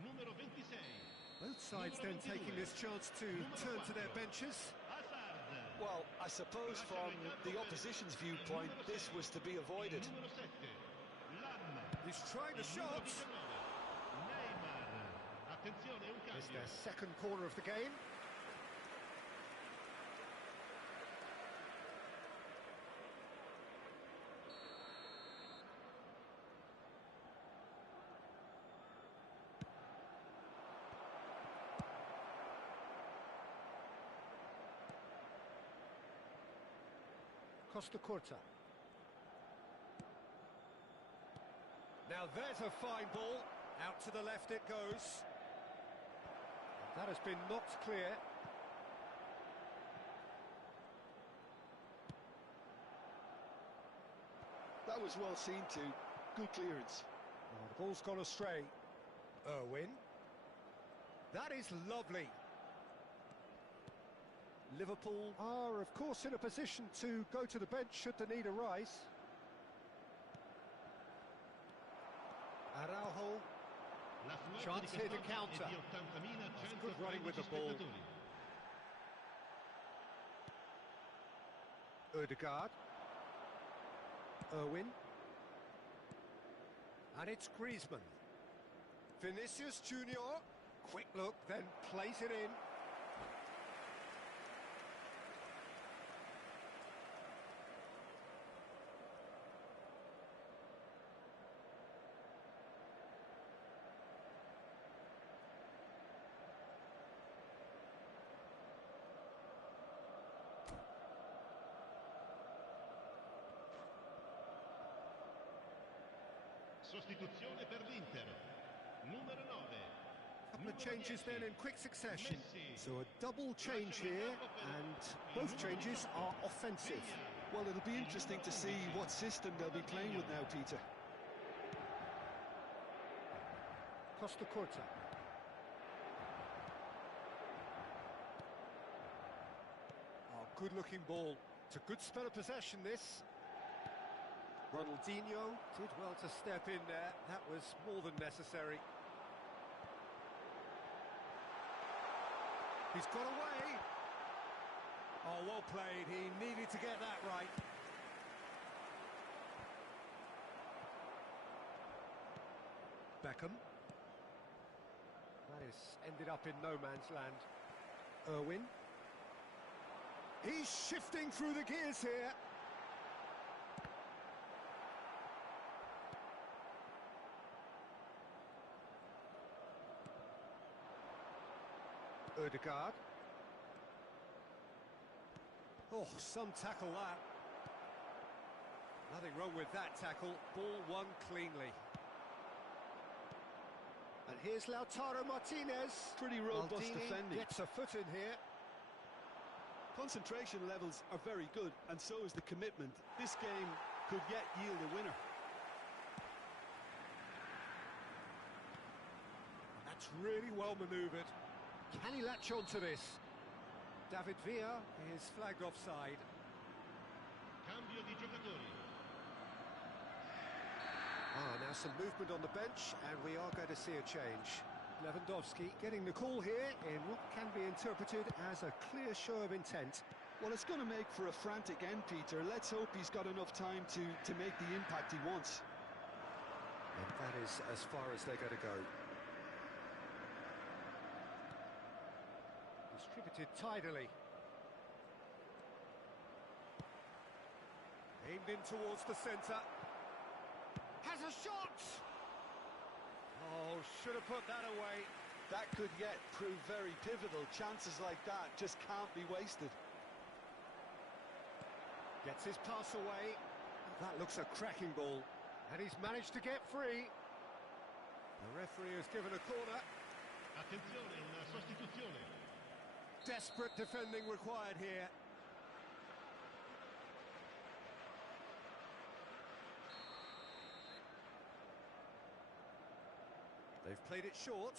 numero 26. Both sides then taking this chance to turn to their benches. Well, I suppose from the opposition's viewpoint, this was to be avoided. He's trying to shot. It's their second corner of the game. Costa Curta. Now there's a fine ball. Out to the left it goes. That has been knocked clear. That was well seen too. Good clearance. Oh, the ball's gone astray. Irwin. That is lovely. Liverpool are, of course, in a position to go to the bench should the need arise. Araujo. Chance here to counter. That's good running with the ball. Ødegaard. Irwin. And it's Griezmann. Vinicius Junior. Quick look, then plays it in. Sostituzione per l'Inter, numero 9. Couple of changes then in quick succession. So a double change here, and both changes are offensive. Well, it'll be interesting to see what system they'll be playing with now, Peter. Costa Curta. Oh, good-looking ball. It's a good spell of possession, this. Ronaldinho did well to step in there. That was more than necessary. He's got away. Oh, well played. He needed to get that right. Beckham. That is ended up in no man's land. Irwin. He's shifting through the gears here. Ødegaard. Oh, some tackle that. Nothing wrong with that tackle. Ball won cleanly. And here's Lautaro Martinez. Pretty robust Maldini defending. gets a foot in here. Concentration levels are very good, and so is the commitment. This game could yet yield a winner. That's really well manoeuvred. Can he latch on to this? David Villa is flagged offside. Cambio di giocatori. Now some movement on the bench, and we are going to see a change. Lewandowski getting the call here in what can be interpreted as a clear show of intent. Well, it's going to make for a frantic end, Peter. Let's hope he's got enough time to make the impact he wants. And that is as far as they're going to go. Distributed tidily. Aimed in towards the centre. Has a shot! Oh, should have put that away. That could yet prove very pivotal. Chances like that just can't be wasted. Gets his pass away. That looks a cracking ball. And he's managed to get free. The referee has given a corner. Attenzione, una sostituzione. Desperate defending required here. They've played it short.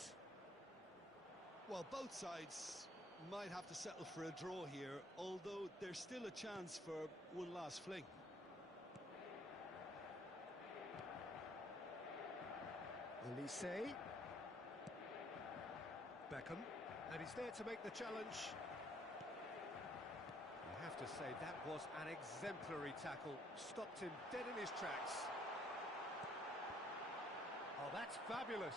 Well, both sides might have to settle for a draw here, although there's still a chance for one last fling. Elise. Beckham. And he's there to make the challenge. I have to say, that was an exemplary tackle. Stopped him dead in his tracks. Oh, that's fabulous.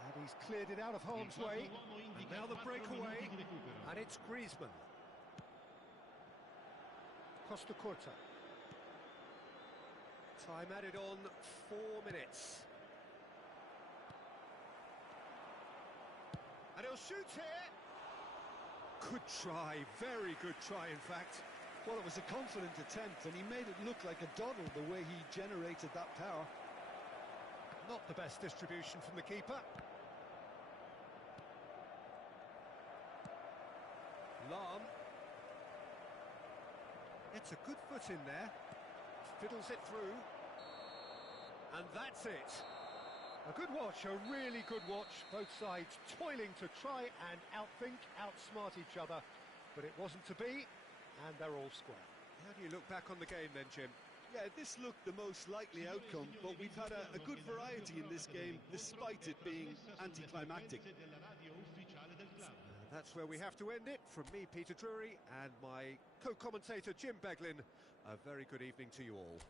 And he's cleared it out of harm's way. And now the breakaway. And it's Griezmann. Costa Corta. Time added on 4 minutes. And he'll shoot here. Good try, very good try in fact. Well, it was a confident attempt, and he made it look like a doddle the way he generated that power. Not the best distribution from the keeper. Lahm. Gets a good foot in there. Fiddles it through. And that's it. A good watch, a really good watch. Both sides toiling to try and outthink, outsmart each other. But it wasn't to be, and they're all square. How do you look back on the game then, Jim? Yeah, this looked the most likely outcome, but we've had a good variety in this game, despite it being anticlimactic. That's where we have to end it. From me, Peter Drury, and my co-commentator, Jim Beglin, a very good evening to you all.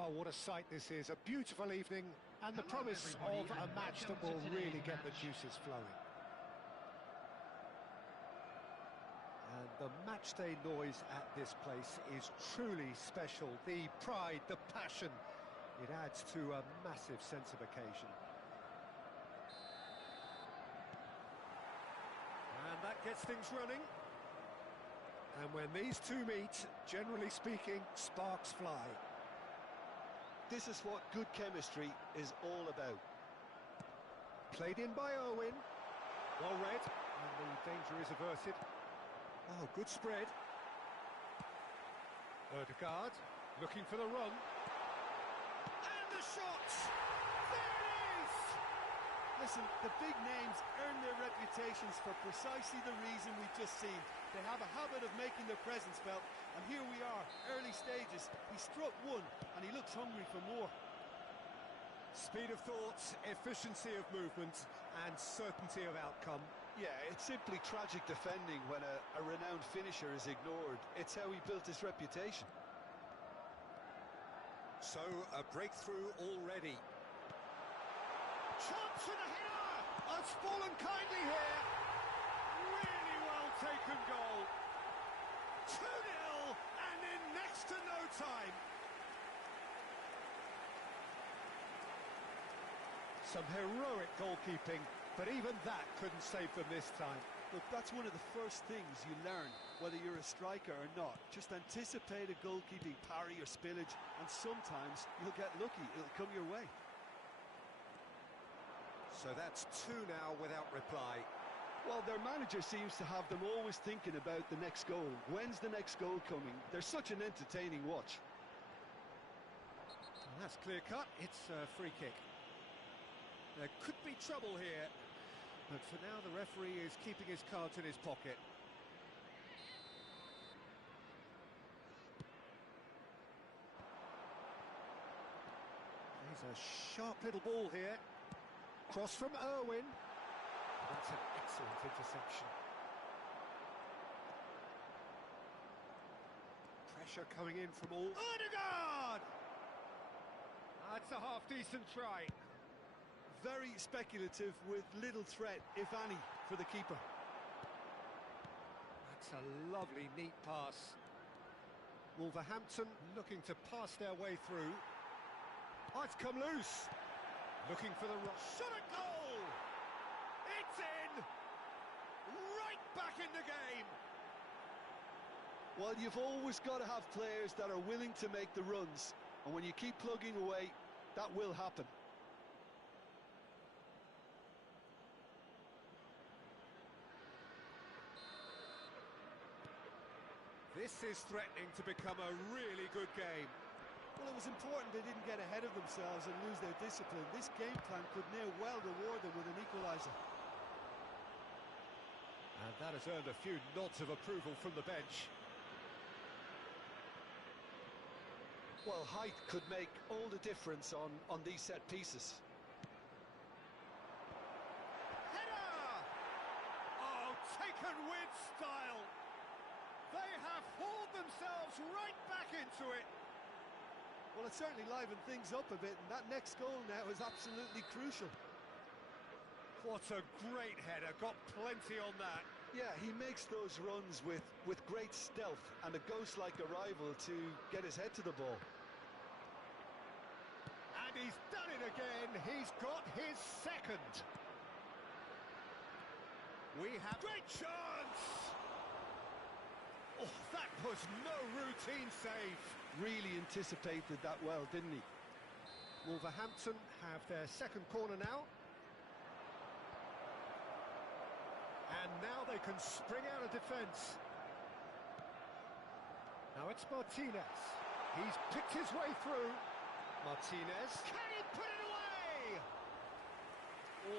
Oh, what a sight this is. A beautiful evening and the Hello, promise of everybody, a and match that welcome will to really today's get the match. juices flowing. And the matchday noise at this place is truly special. The pride, the passion, it adds to a massive sense of occasion. And that gets things running. And when these two meet, generally speaking, sparks fly. This is what good chemistry is all about. Played in by Owen. Well read, and the danger is averted. Oh, good spread. Odegaard, looking for the run. And the shot! There it is! Listen, the big names earn their reputations for precisely the reason we've just seen. They have a habit of making their presence felt, and here we are, early stages. He struck one, and he looks hungry for more. Speed of thought, efficiency of movement, and certainty of outcome. Yeah, it's simply tragic defending when a renowned finisher is ignored. It's how he built his reputation. So, a breakthrough already. Chance for the header! Oh, it's fallen kindly here. Really well taken goal. 2-0, and in next to no time. Some heroic goalkeeping, but even that couldn't save them this time. Look, that's one of the first things you learn, whether you're a striker or not. Just anticipate a goalkeeping parry or spillage, and sometimes you'll get lucky. It'll come your way. So that's two now without reply. Well, their manager seems to have them always thinking about the next goal. When's the next goal coming? They're such an entertaining watch. And that's clear cut. It's a free kick. There could be trouble here, but for now the referee is keeping his cards in his pocket. There's a sharp little ball here. Cross from Irwin. That's an excellent interception. Pressure coming in from all. Odegaard! That's a half-decent try. Very speculative with little threat, if any, for the keeper. That's a lovely, neat pass. Wolverhampton looking to pass their way through. Oh, it's come loose. Looking for the shot at goal. It's in. Right back in the game. Well, you've always got to have players that are willing to make the runs. And when you keep plugging away, that will happen. This is threatening to become a really good game. Well, it was important they didn't get ahead of themselves and lose their discipline. This game plan could now well reward them with an equaliser. And that has earned a few nods of approval from the bench. Well, height could make all the difference on these set pieces. Header! Oh, taken with style. They have hauled themselves right back into it. Well, it certainly livened things up a bit, and that next goal now is absolutely crucial. What a great header, got plenty on that. Yeah, he makes those runs with great stealth and a ghost-like arrival to get his head to the ball. And he's done it again, he's got his second. We have great chance! Oh, that was no routine save. Really anticipated that well, didn't he? Wolverhampton have their second corner now. And now they can spring out of defence. Now it's Martinez. He's picked his way through. Martinez. Can he put it away?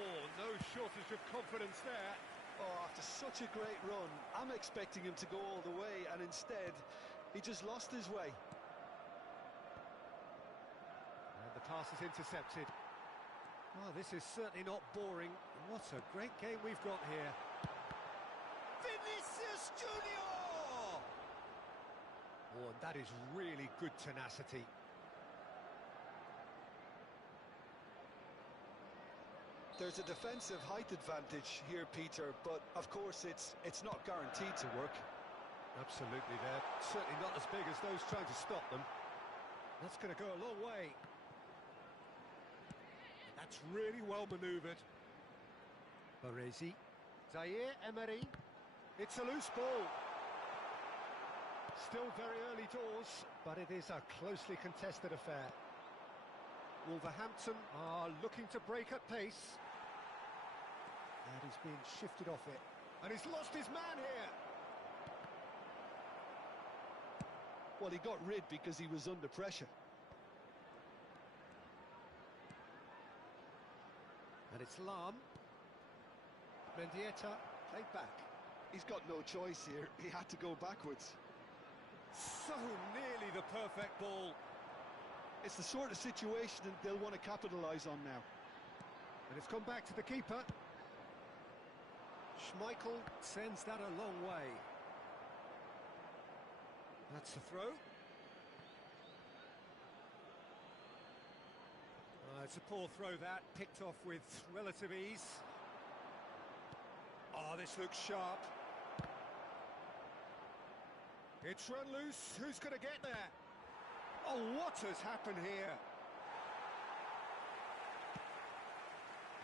Oh, no shortage of confidence there. Oh, after such a great run, I'm expecting him to go all the way, and instead, he just lost his way. And the pass is intercepted. Well, this is certainly not boring. What a great game we've got here. Vinicius Junior! Oh, and that is really good tenacity. There's a defensive height advantage here, Peter, but of course it's not guaranteed to work. Absolutely, they're certainly not as big as those trying to stop them. That's going to go a long way. And that's really well manoeuvred. Baresi. Zaire Emery. It's a loose ball. Still very early doors, but it is a closely contested affair. Wolverhampton are looking to break at pace. And he's being shifted off it. And he's lost his man here. Well, he got rid because he was under pressure. And it's Lam. Mendieta played back. He's got no choice here. He had to go backwards. So nearly the perfect ball. It's the sort of situation that they'll want to capitalise on now. And it's gone back to the keeper. Schmeichel sends that a long way. That's the throw. It's a poor throw that, picked off with relative ease. Oh, this looks sharp. It's run loose, who's going to get there? Oh, what has happened here?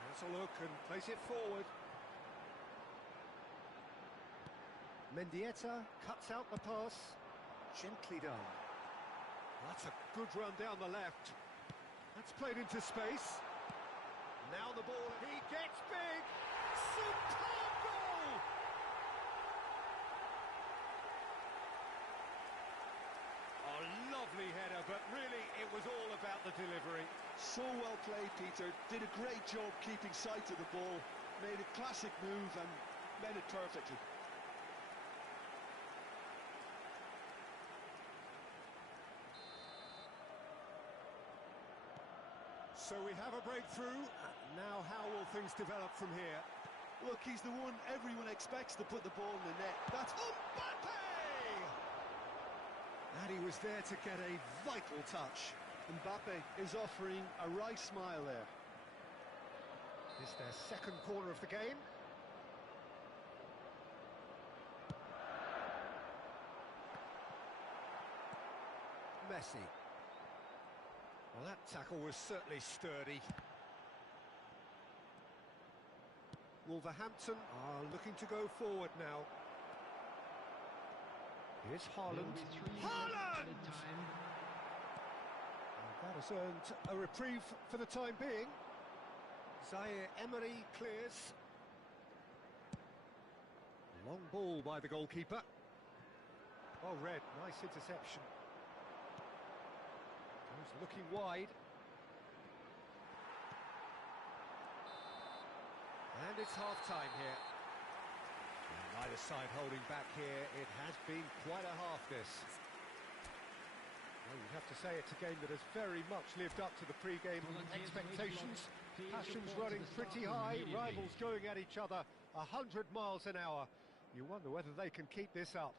Let's a look and place it forward. Mendieta cuts out the pass. Gently done. That's a good run down the left. That's played into space. Now the ball, he gets big. Superb goal! A lovely header, but really it was all about the delivery. So well played, Peter. Did a great job keeping sight of the ball. Made a classic move and made it perfectly. So we have a breakthrough. Now how will things develop from here? Look, he's the one everyone expects to put the ball in the net. That's Mbappe! And he was there to get a vital touch. Mbappe is offering a wry smile there. It's their second corner of the game. Messi. Well, that tackle was certainly sturdy. Wolverhampton are looking to go forward now. Here's Haaland. Haaland! And that has earned a reprieve for the time being. Zaire Emery clears. Long ball by the goalkeeper. Well read, nice interception. He's looking wide. And it's half-time here. And neither side holding back here. It has been quite a half, this. Well, you'd have to say it's a game that has very much lived up to the pre-game expectations. Passions running pretty high, rivals going at each other 100 miles an hour. You wonder whether they can keep this up.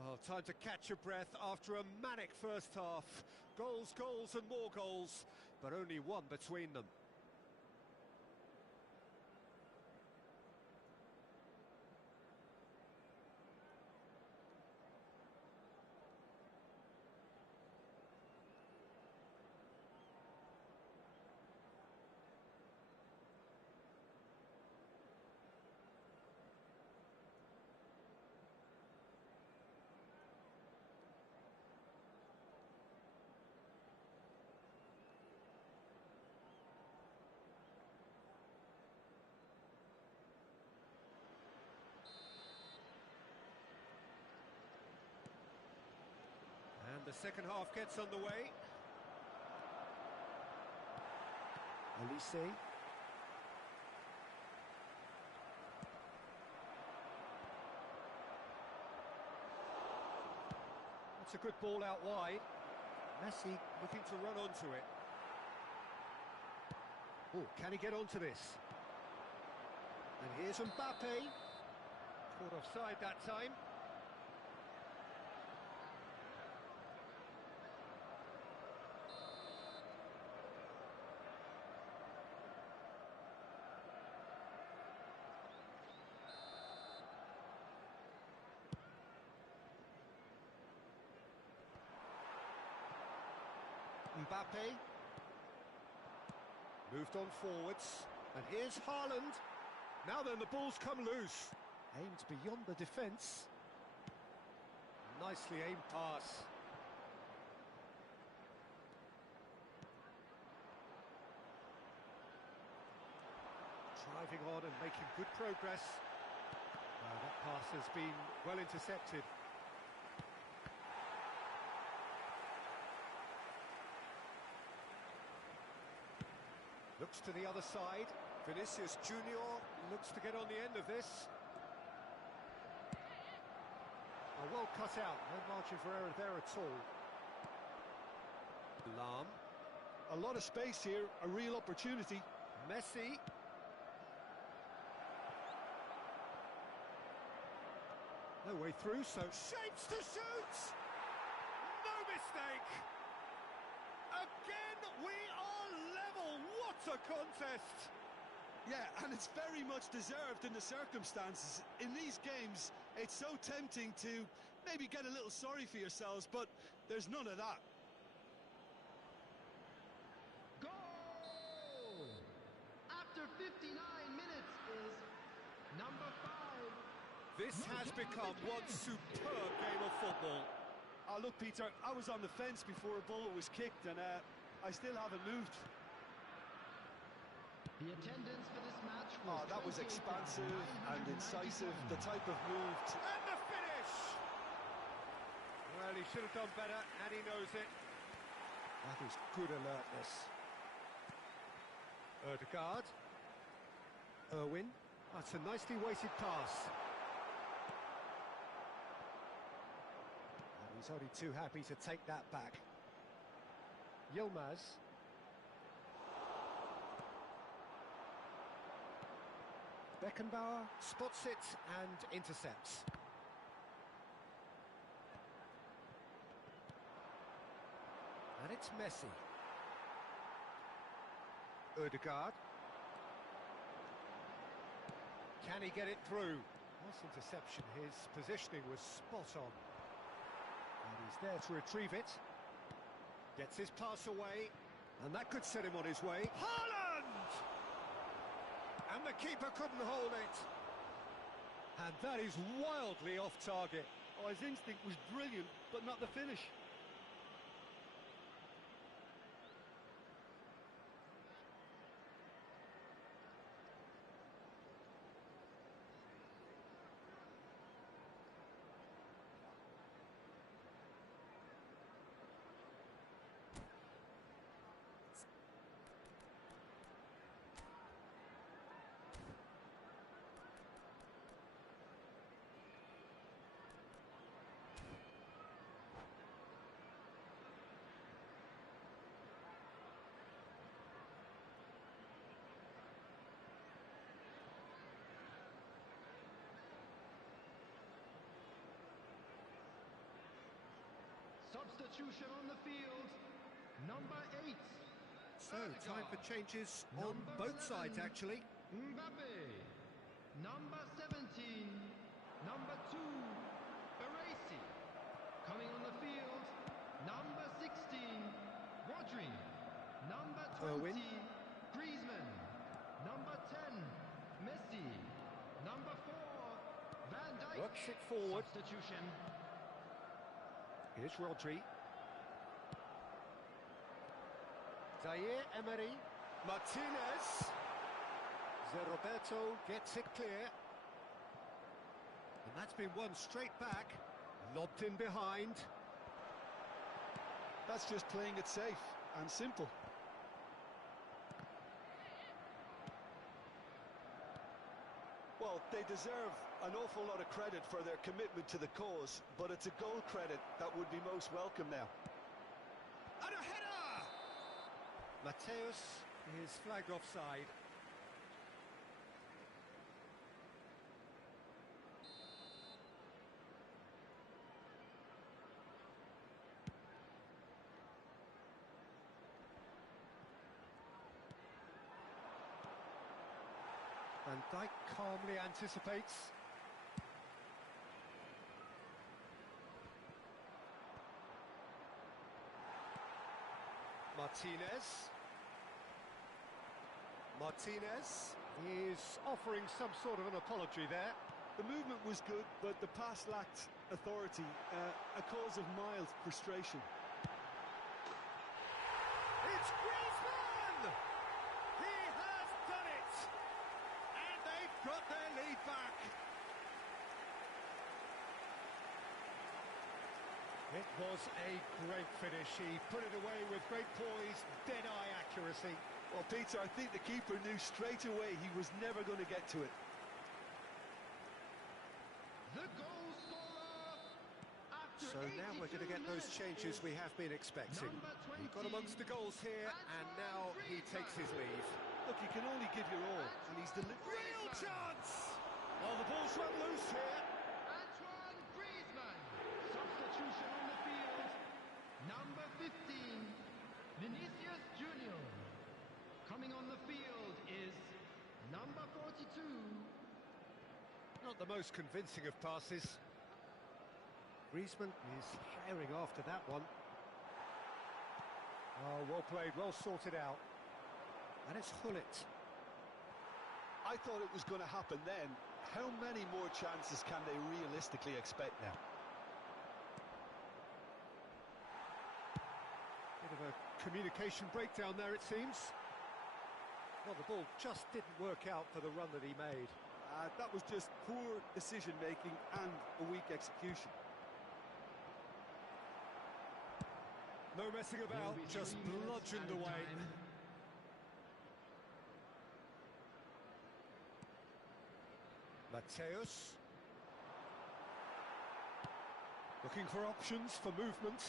Well, time to catch your breath after a manic first half. Goals, goals and more goals, but only one between them. And the second half gets underway. Elise. That's a good ball out wide. Messi looking to run onto it. Oh, can he get onto this? And here's Mbappe. Caught offside that time. Mbappe. Moved on forwards. And here's Haaland. Now then, the ball's come loose. Aimed beyond the defence. Nicely aimed pass. Driving on and making good progress. That pass has been well intercepted. Looks to the other side. Vinicius Junior looks to get on the end of this. Well cut out, no margin for error there at all. Lam. A lot of space here, a real opportunity. Messi. No way through, so shapes to shoot! No mistake! Again, we are level! What a contest! Yeah, and it's very much deserved in the circumstances. In these games, it's so tempting to maybe get a little sorry for yourselves, but there's none of that. Goal! After 59 minutes is number 5. This has become one superb game of football. Look, Peter, I was on the fence before a ball was kicked, and I still haven't moved. The attendance for this match was that was expansive and incisive, the type of move. And the finish! Well, he should have done better, and he knows it. That is good alertness. Ødegaard. Irwin. That's a nicely weighted pass. And he's only too happy to take that back. Yilmaz. Beckenbauer spots it and intercepts. And it's Messi. Ødegaard. Can he get it through? Nice interception. His positioning was spot on. And he's there to retrieve it. Gets his pass away. And that could set him on his way. Haaland! And the keeper couldn't hold it. And that is wildly off target. Oh, his instinct was brilliant, but not the finish. Substitution on the field, number 8. So, time for changes on both sides, actually. Mbappe, number 17, number 2, Baresi. Coming on the field, number 16, Rodri, number 20, Irwin. Griezmann, number 10, Messi, number 4, Van Dijk. Works it forward. Substitution. Here's Rodri. Zaire Emery. Martinez. Roberto gets it clear. And that's been won straight back. Lobbed in behind. That's just playing it safe and simple. Well, they deserve an awful lot of credit for their commitment to the cause, but it's a goal credit that would be most welcome now. And a header! Mateus is flagged offside. Van Dijk calmly anticipates. Martinez. Martinez is offering some sort of an apology there. The movement was good, but the pass lacked authority, a cause of mild frustration. It's Griezmann! He has done it! And they've got their lead back. It was a great finish. He put it away with great poise, dead-eye accuracy. Well, Peter, I think the keeper knew straight away he was never going to get to it. The goal scorer after So now we're going to get those changes we have been expecting. He got amongst the goals here, and now he takes his leave. Look, you can only give your all, and he's delivered. Real chance! Well, the ball's run loose here. Antoine Griezmann. Substitution on the field. Number 15, Vinicius Junior. Coming on the field is number 42. Not the most convincing of passes. Griezmann is herring after that one. Oh, well played, well sorted out. And it's Hullet. I thought it was going to happen then. How many more chances can they realistically expect now? Bit of a communication breakdown there, it seems. Well, the ball just didn't work out for the run that he made. That was just poor decision-making and a weak execution. No messing about, just bludgeoned away. Mateus. Looking for options for movement.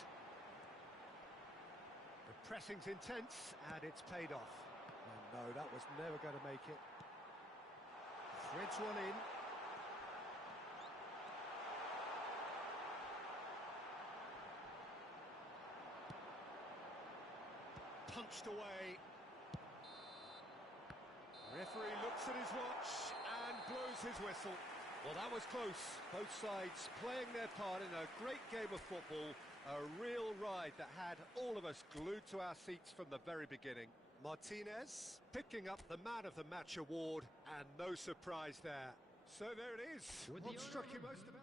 The pressing's intense, and it's paid off. And no, that was never going to make it. Threads one in. Punched away. Referee looks at his watch and blows his whistle. Well, that was close. Both sides playing their part in a great game of football. A real ride that had all of us glued to our seats from the very beginning. Martinez picking up the Man of the Match award, and no surprise there. So there it is. What struck you most about?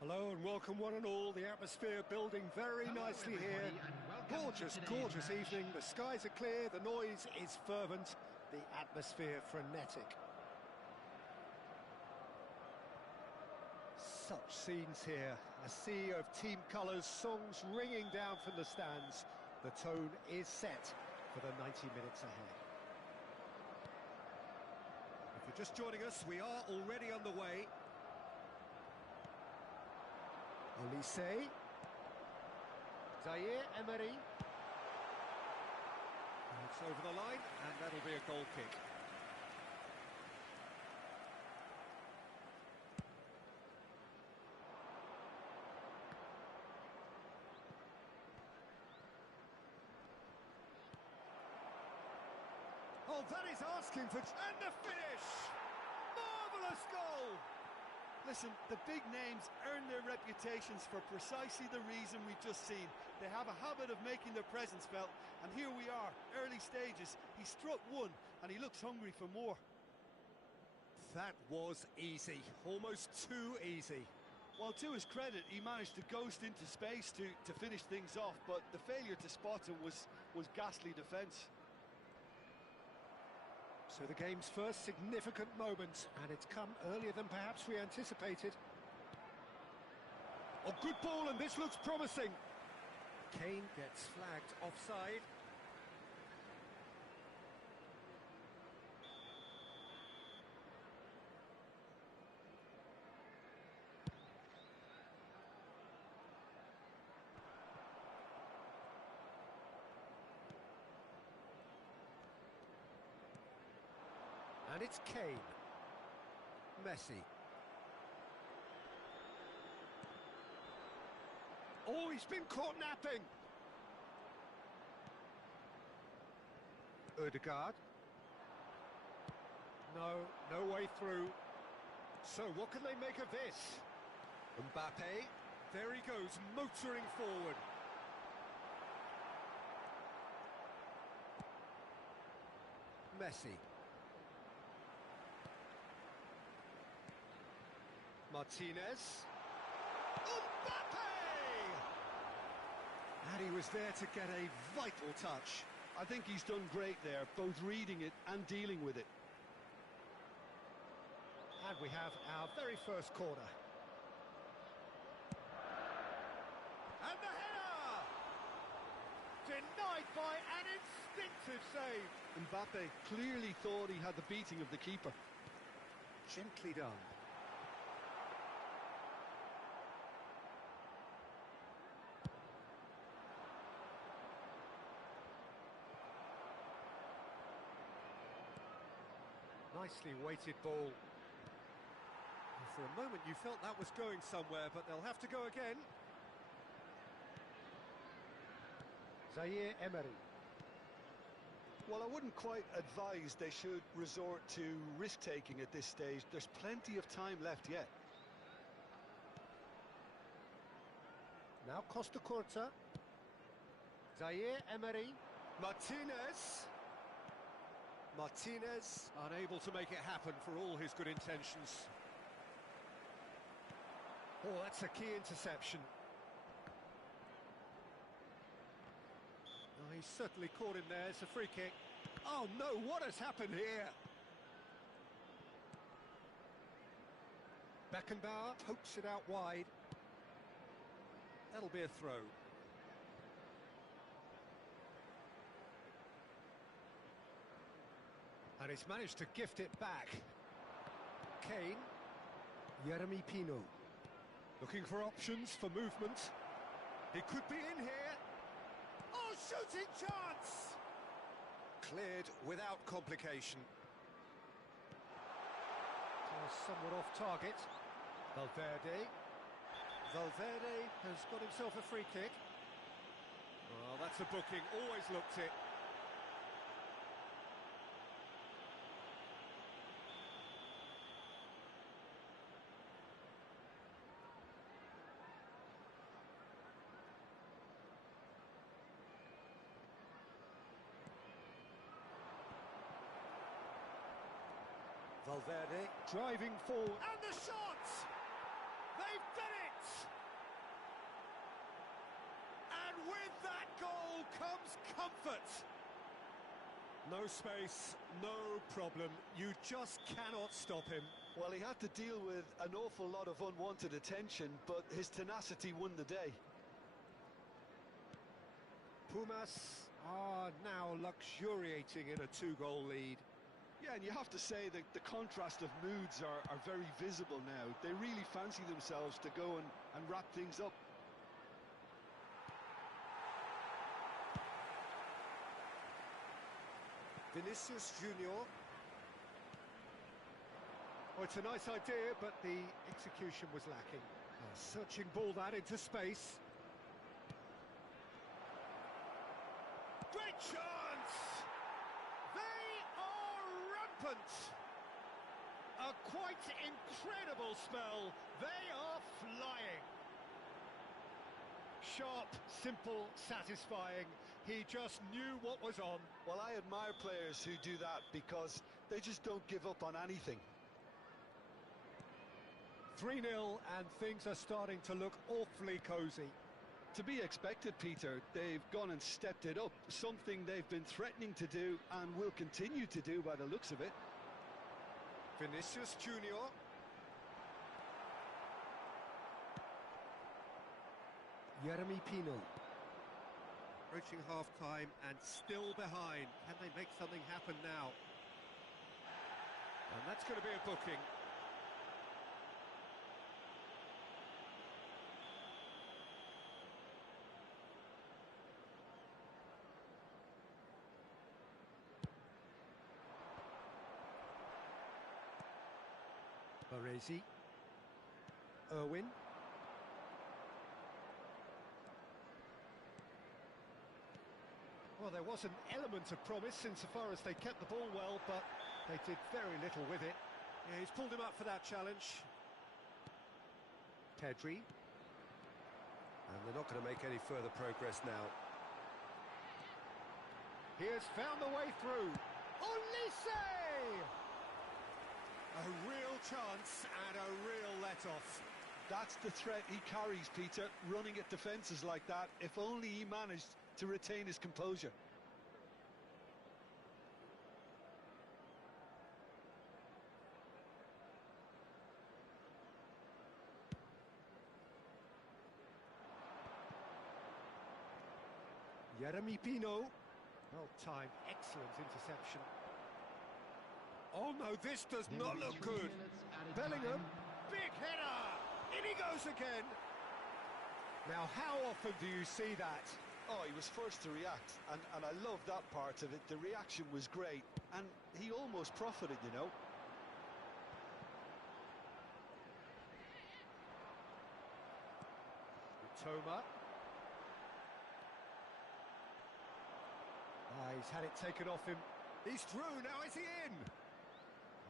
Hello and welcome one and all. The atmosphere building very Hello, nicely here. everybody, and welcome to Gorgeous, today's gorgeous match. evening. The skies are clear, the noise is fervent, the atmosphere frenetic. Such scenes here. A sea of team colours, songs ringing down from the stands. The tone is set for the 90 minutes ahead. If you're just joining us, we are already underway. Olise, Zaire Emery. It's over the line, and that'll be a goal kick. Oh, that is asking for... And the finish! Marvellous goal! Listen, the big names earn their reputations for precisely the reason we've just seen. They have a habit of making their presence felt, and here we are, early stages. He struck one, and he looks hungry for more. That was easy, almost too easy. Well, to his credit, he managed to ghost into space to finish things off, but the failure to spot him was ghastly defence. So the game's first significant moment, and it's come earlier than perhaps we anticipated. Oh, good ball, and this looks promising. Kane gets flagged offside. And it's Kane. Messi. Oh, he's been caught napping. Ødegaard. No way through. So what can they make of this? Mbappe. There he goes, motoring forward. Messi. Martinez. Mbappe! And he was there to get a vital touch. I think he's done great there, both reading it and dealing with it. And we have our very first corner. And the header! Denied by an instinctive save. Mbappe clearly thought he had the beating of the keeper. Gently done. Nicely weighted ball. And for a moment you felt that was going somewhere, but they'll have to go again. Zaire Emery. Well, I wouldn't quite advise they should resort to risk-taking at this stage. There's plenty of time left yet. Now Costa Curta. Zaire Emery. Martinez. Martinez unable to make it happen for all his good intentions. Oh, that's a key interception. Oh, he's certainly caught him there. It's a free kick. Oh no, what has happened here? Beckenbauer pokes it out wide. That'll be a throw. And he's managed to gift it back. Kane. Jeremy Pino. Looking for options for movement. He could be in here. Oh, shooting chance! Cleared without complication. Somewhat off target. Valverde. Valverde has got himself a free kick. Well, that's a booking. Always looked it. Valverde driving forward. And the shot! They've done it! that goal comes comfort. No space, no problem. You just cannot stop him. Well, he had to deal with an awful lot of unwanted attention, but his tenacity won the day. Pumas are now luxuriating in a two-goal lead. Yeah, and you have to say that the contrast of moods are very visible now. They really fancy themselves to go and wrap things up. Vinicius Junior. Oh, it's a nice idea, but the execution was lacking. A searching ball that into space. Great chance! They are rampant! A quite incredible spell. They are flying. Sharp, simple, satisfying. He just knew what was on. Well, I admire players who do that because they just don't give up on anything. 3-0 and things are starting to look awfully cosy. To be expected, Peter. They've gone and stepped it up, something they've been threatening to do and will continue to do by the looks of it. Vinicius Junior. Jeremy Pino. Approaching half-time and still behind. Can they make something happen now? And that's going to be a booking. Baresi. Irwin. Well, there was an element of promise insofar as they kept the ball well, but they did very little with it. Yeah, he's pulled him up for that challenge. Pedri. And they're not going to make any further progress now. He has found the way through. Issa! A real chance and a real let-off. That's the threat he carries, Peter, running at defences like that. If only he managed to retain his composure. Jeremy Pino. Well-timed, excellent interception. Oh no, this does not look good. Bellingham, big header! In he goes again. Now, how often do you see that? Oh, he was first to react, and I love that part of it. The reaction was great, and he almost profited, you know. Toma. He's had it taken off him. He's through, now is he in?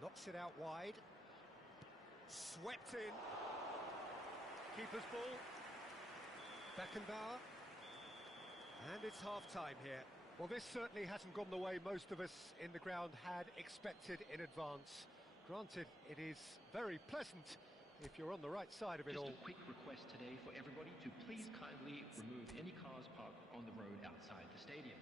Knocks it out wide. Swept in. Keeper's ball. Beckenbauer. And it's half-time here. Well, this certainly hasn't gone the way most of us in the ground had expected in advance. Granted, it is very pleasant if you're on the right side of it all. Just a quick request today for everybody to please kindly remove any cars parked on the road outside the stadium.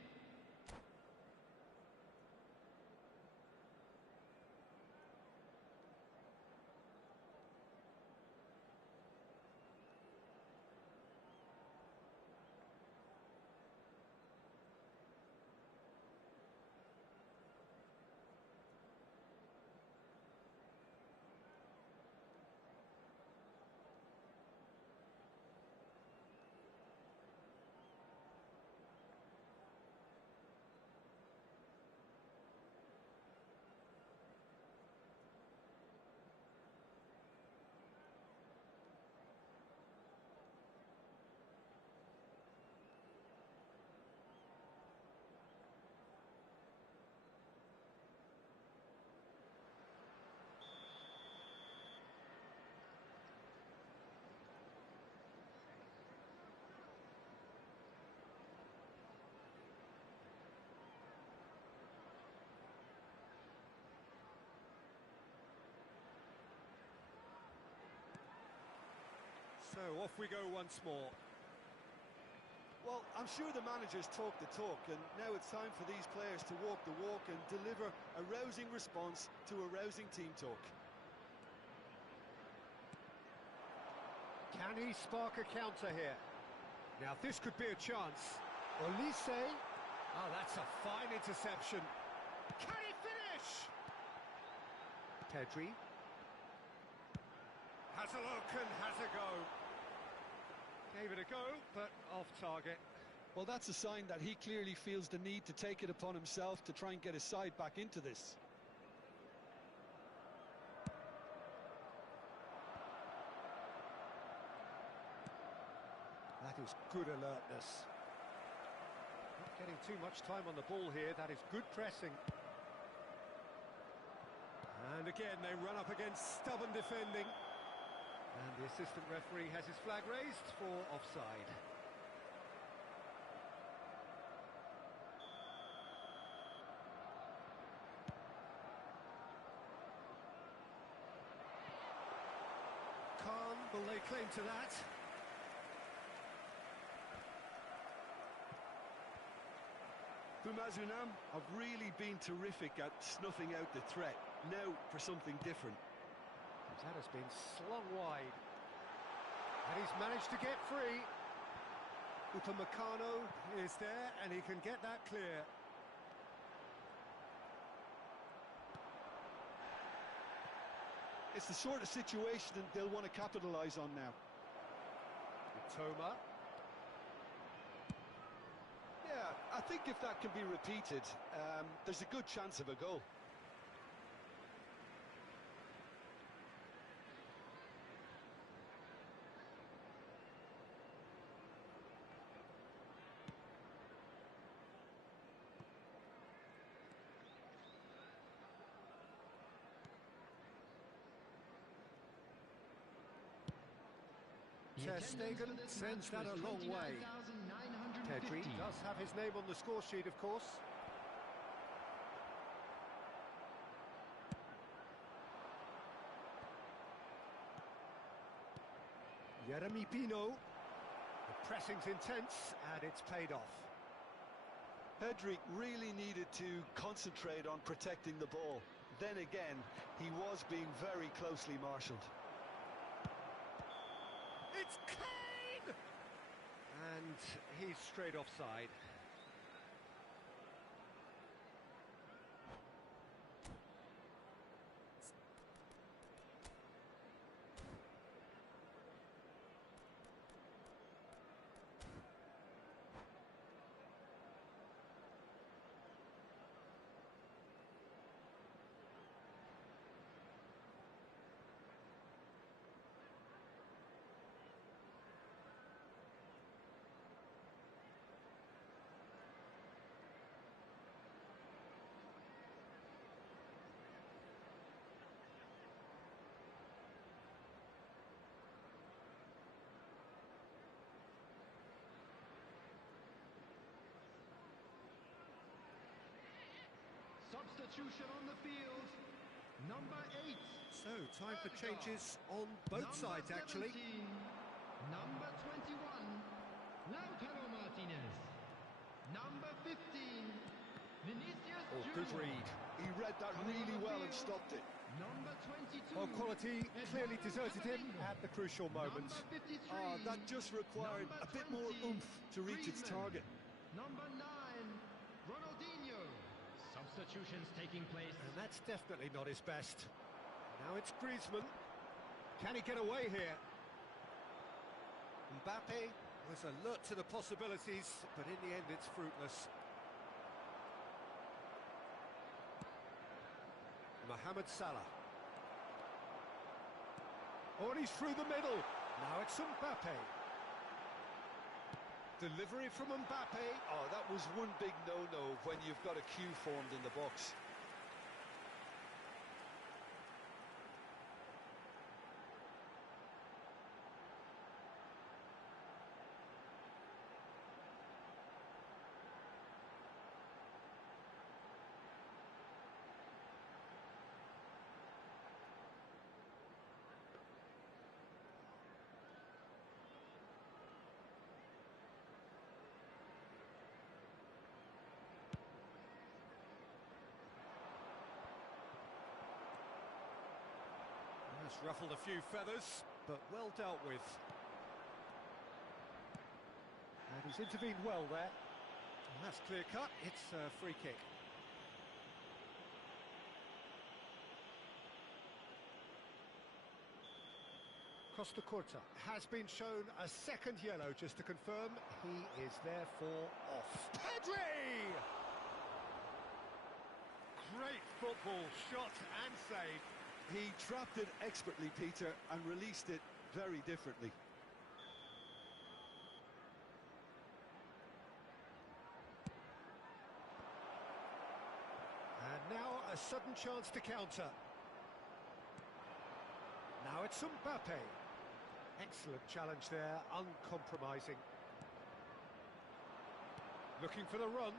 So off we go once more. Well, I'm sure the managers talk the talk, and now it's time for these players to walk the walk and deliver a rousing response to a rousing team talk. Can he spark a counter here? Now this could be a chance. Olise. Oh, that's a fine interception. Can he finish? Pedri. Has a look and has a go. Gave it a go, but off target. Well, that's a sign that he clearly feels the need to take it upon himself to try and get his side back into this. That is good alertness. Not getting too much time on the ball here. That is good pressing. And again, they run up against stubborn defending. And the assistant referee has his flag raised for offside. Calm will lay claim to that. Unam have really been terrific at snuffing out the threat. Now for something different. That has been slung wide. And he's managed to get free. Upamecano is there and he can get that clear. It's the sort of situation that they'll want to capitalise on now. Toma. Yeah, I think if that can be repeated, there's a good chance of a goal. Ter Stegen sends that a long way. Pedri does have his name on the score sheet, of course. Jeremy Pino. The pressing's intense and it's paid off. Pedri really needed to concentrate on protecting the ball. Then again, he was being very closely marshalled. It's Kane! And he's straight offside. Substitution on the field. Number 8. So, time for changes on both sides, actually. Number 21, Lautaro Martinez. Number 15, Vinicius Oh, Junior. good read. He read that really well and stopped it. Number 22. Well, quality clearly deserted him at the crucial moment. Number 53. That just required Number a bit more 20, oomph to reach its Griezmann. target. Number 9, Ronaldinho. Substitutions taking place. And that's definitely not his best. Now it's Griezmann. Can he get away here? Mbappe was alert to the possibilities, but in the end it's fruitless. Mohamed Salah. Oh, and he's through the middle. Now it's Mbappe. Delivery from Mbappe. Oh, that was one big no-no when you've got a queue formed in the box. ruffled a few feathers, but well dealt with. And he's intervened well there. And that's clear cut, it's a free kick. Costa Curta has been shown a second yellow, just to confirm he is therefore off. Pedri! Great football, shot and save. He trapped it expertly, Peter, and released it very differently. And now a sudden chance to counter. Now it's Mbappe. Excellent challenge there, uncompromising. Looking for the run.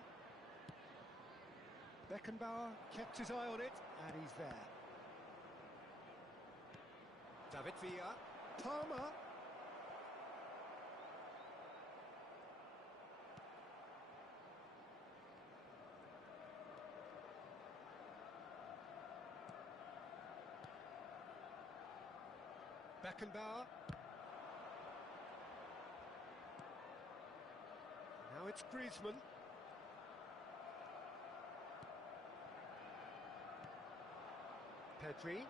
Beckenbauer kept his eye on it, and he's there. David Villa. Palmer. Beckenbauer. Now it's Griezmann. Pedri.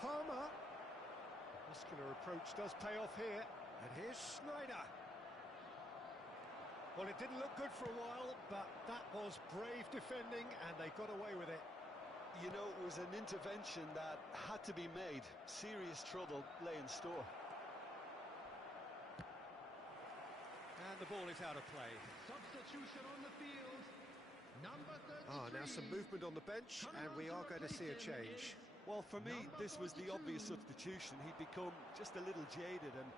Palmer. Muscular approach does pay off here. And here's Sneijder. Well, it didn't look good for a while, but that was brave defending, and they got away with it. You know, it was an intervention that had to be made. Serious trouble lay in store. And the ball is out of play. Substitution on the field. Number 33. Now some movement on the bench, and we are going to see a change. Well, for me, this was the obvious substitution. He'd become just a little jaded, and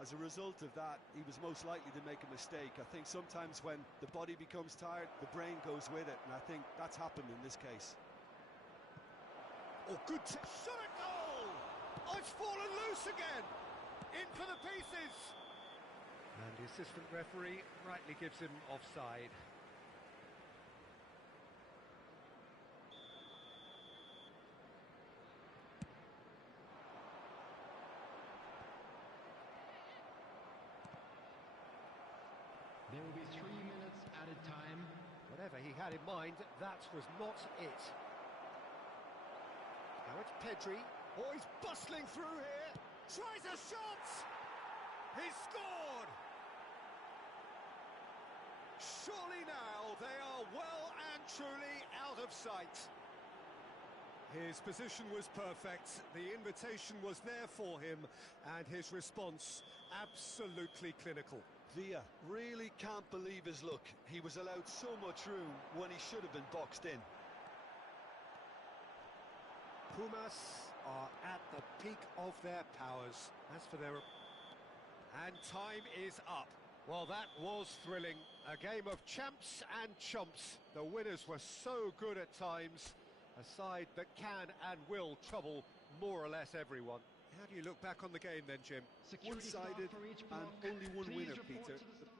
as a result of that, he was most likely to make a mistake. I think sometimes when the body becomes tired, the brain goes with it, and I think that's happened in this case. Oh, good shot at goal! Oh, it's fallen loose again! In for the pieces! And the assistant referee rightly gives him offside. There will be 3 minutes added time. Whatever he had in mind, that was not it. Now it's Pedri. Oh, he's bustling through here. Tries a shot! He's scored! Surely now they are well and truly out of sight. His position was perfect, the invitation was there for him, and his response absolutely clinical. Villa really can't believe his luck. He was allowed so much room when he should have been boxed in. Pumas are at the peak of their powers. As for their... And time is up. Well, that was thrilling. A game of champs and chumps. The winners were so good at times. A side that can and will trouble more or less everyone. How do you look back on the game then, Jim? Security staff One-sided for each and block. only one Please winner, report Peter. to the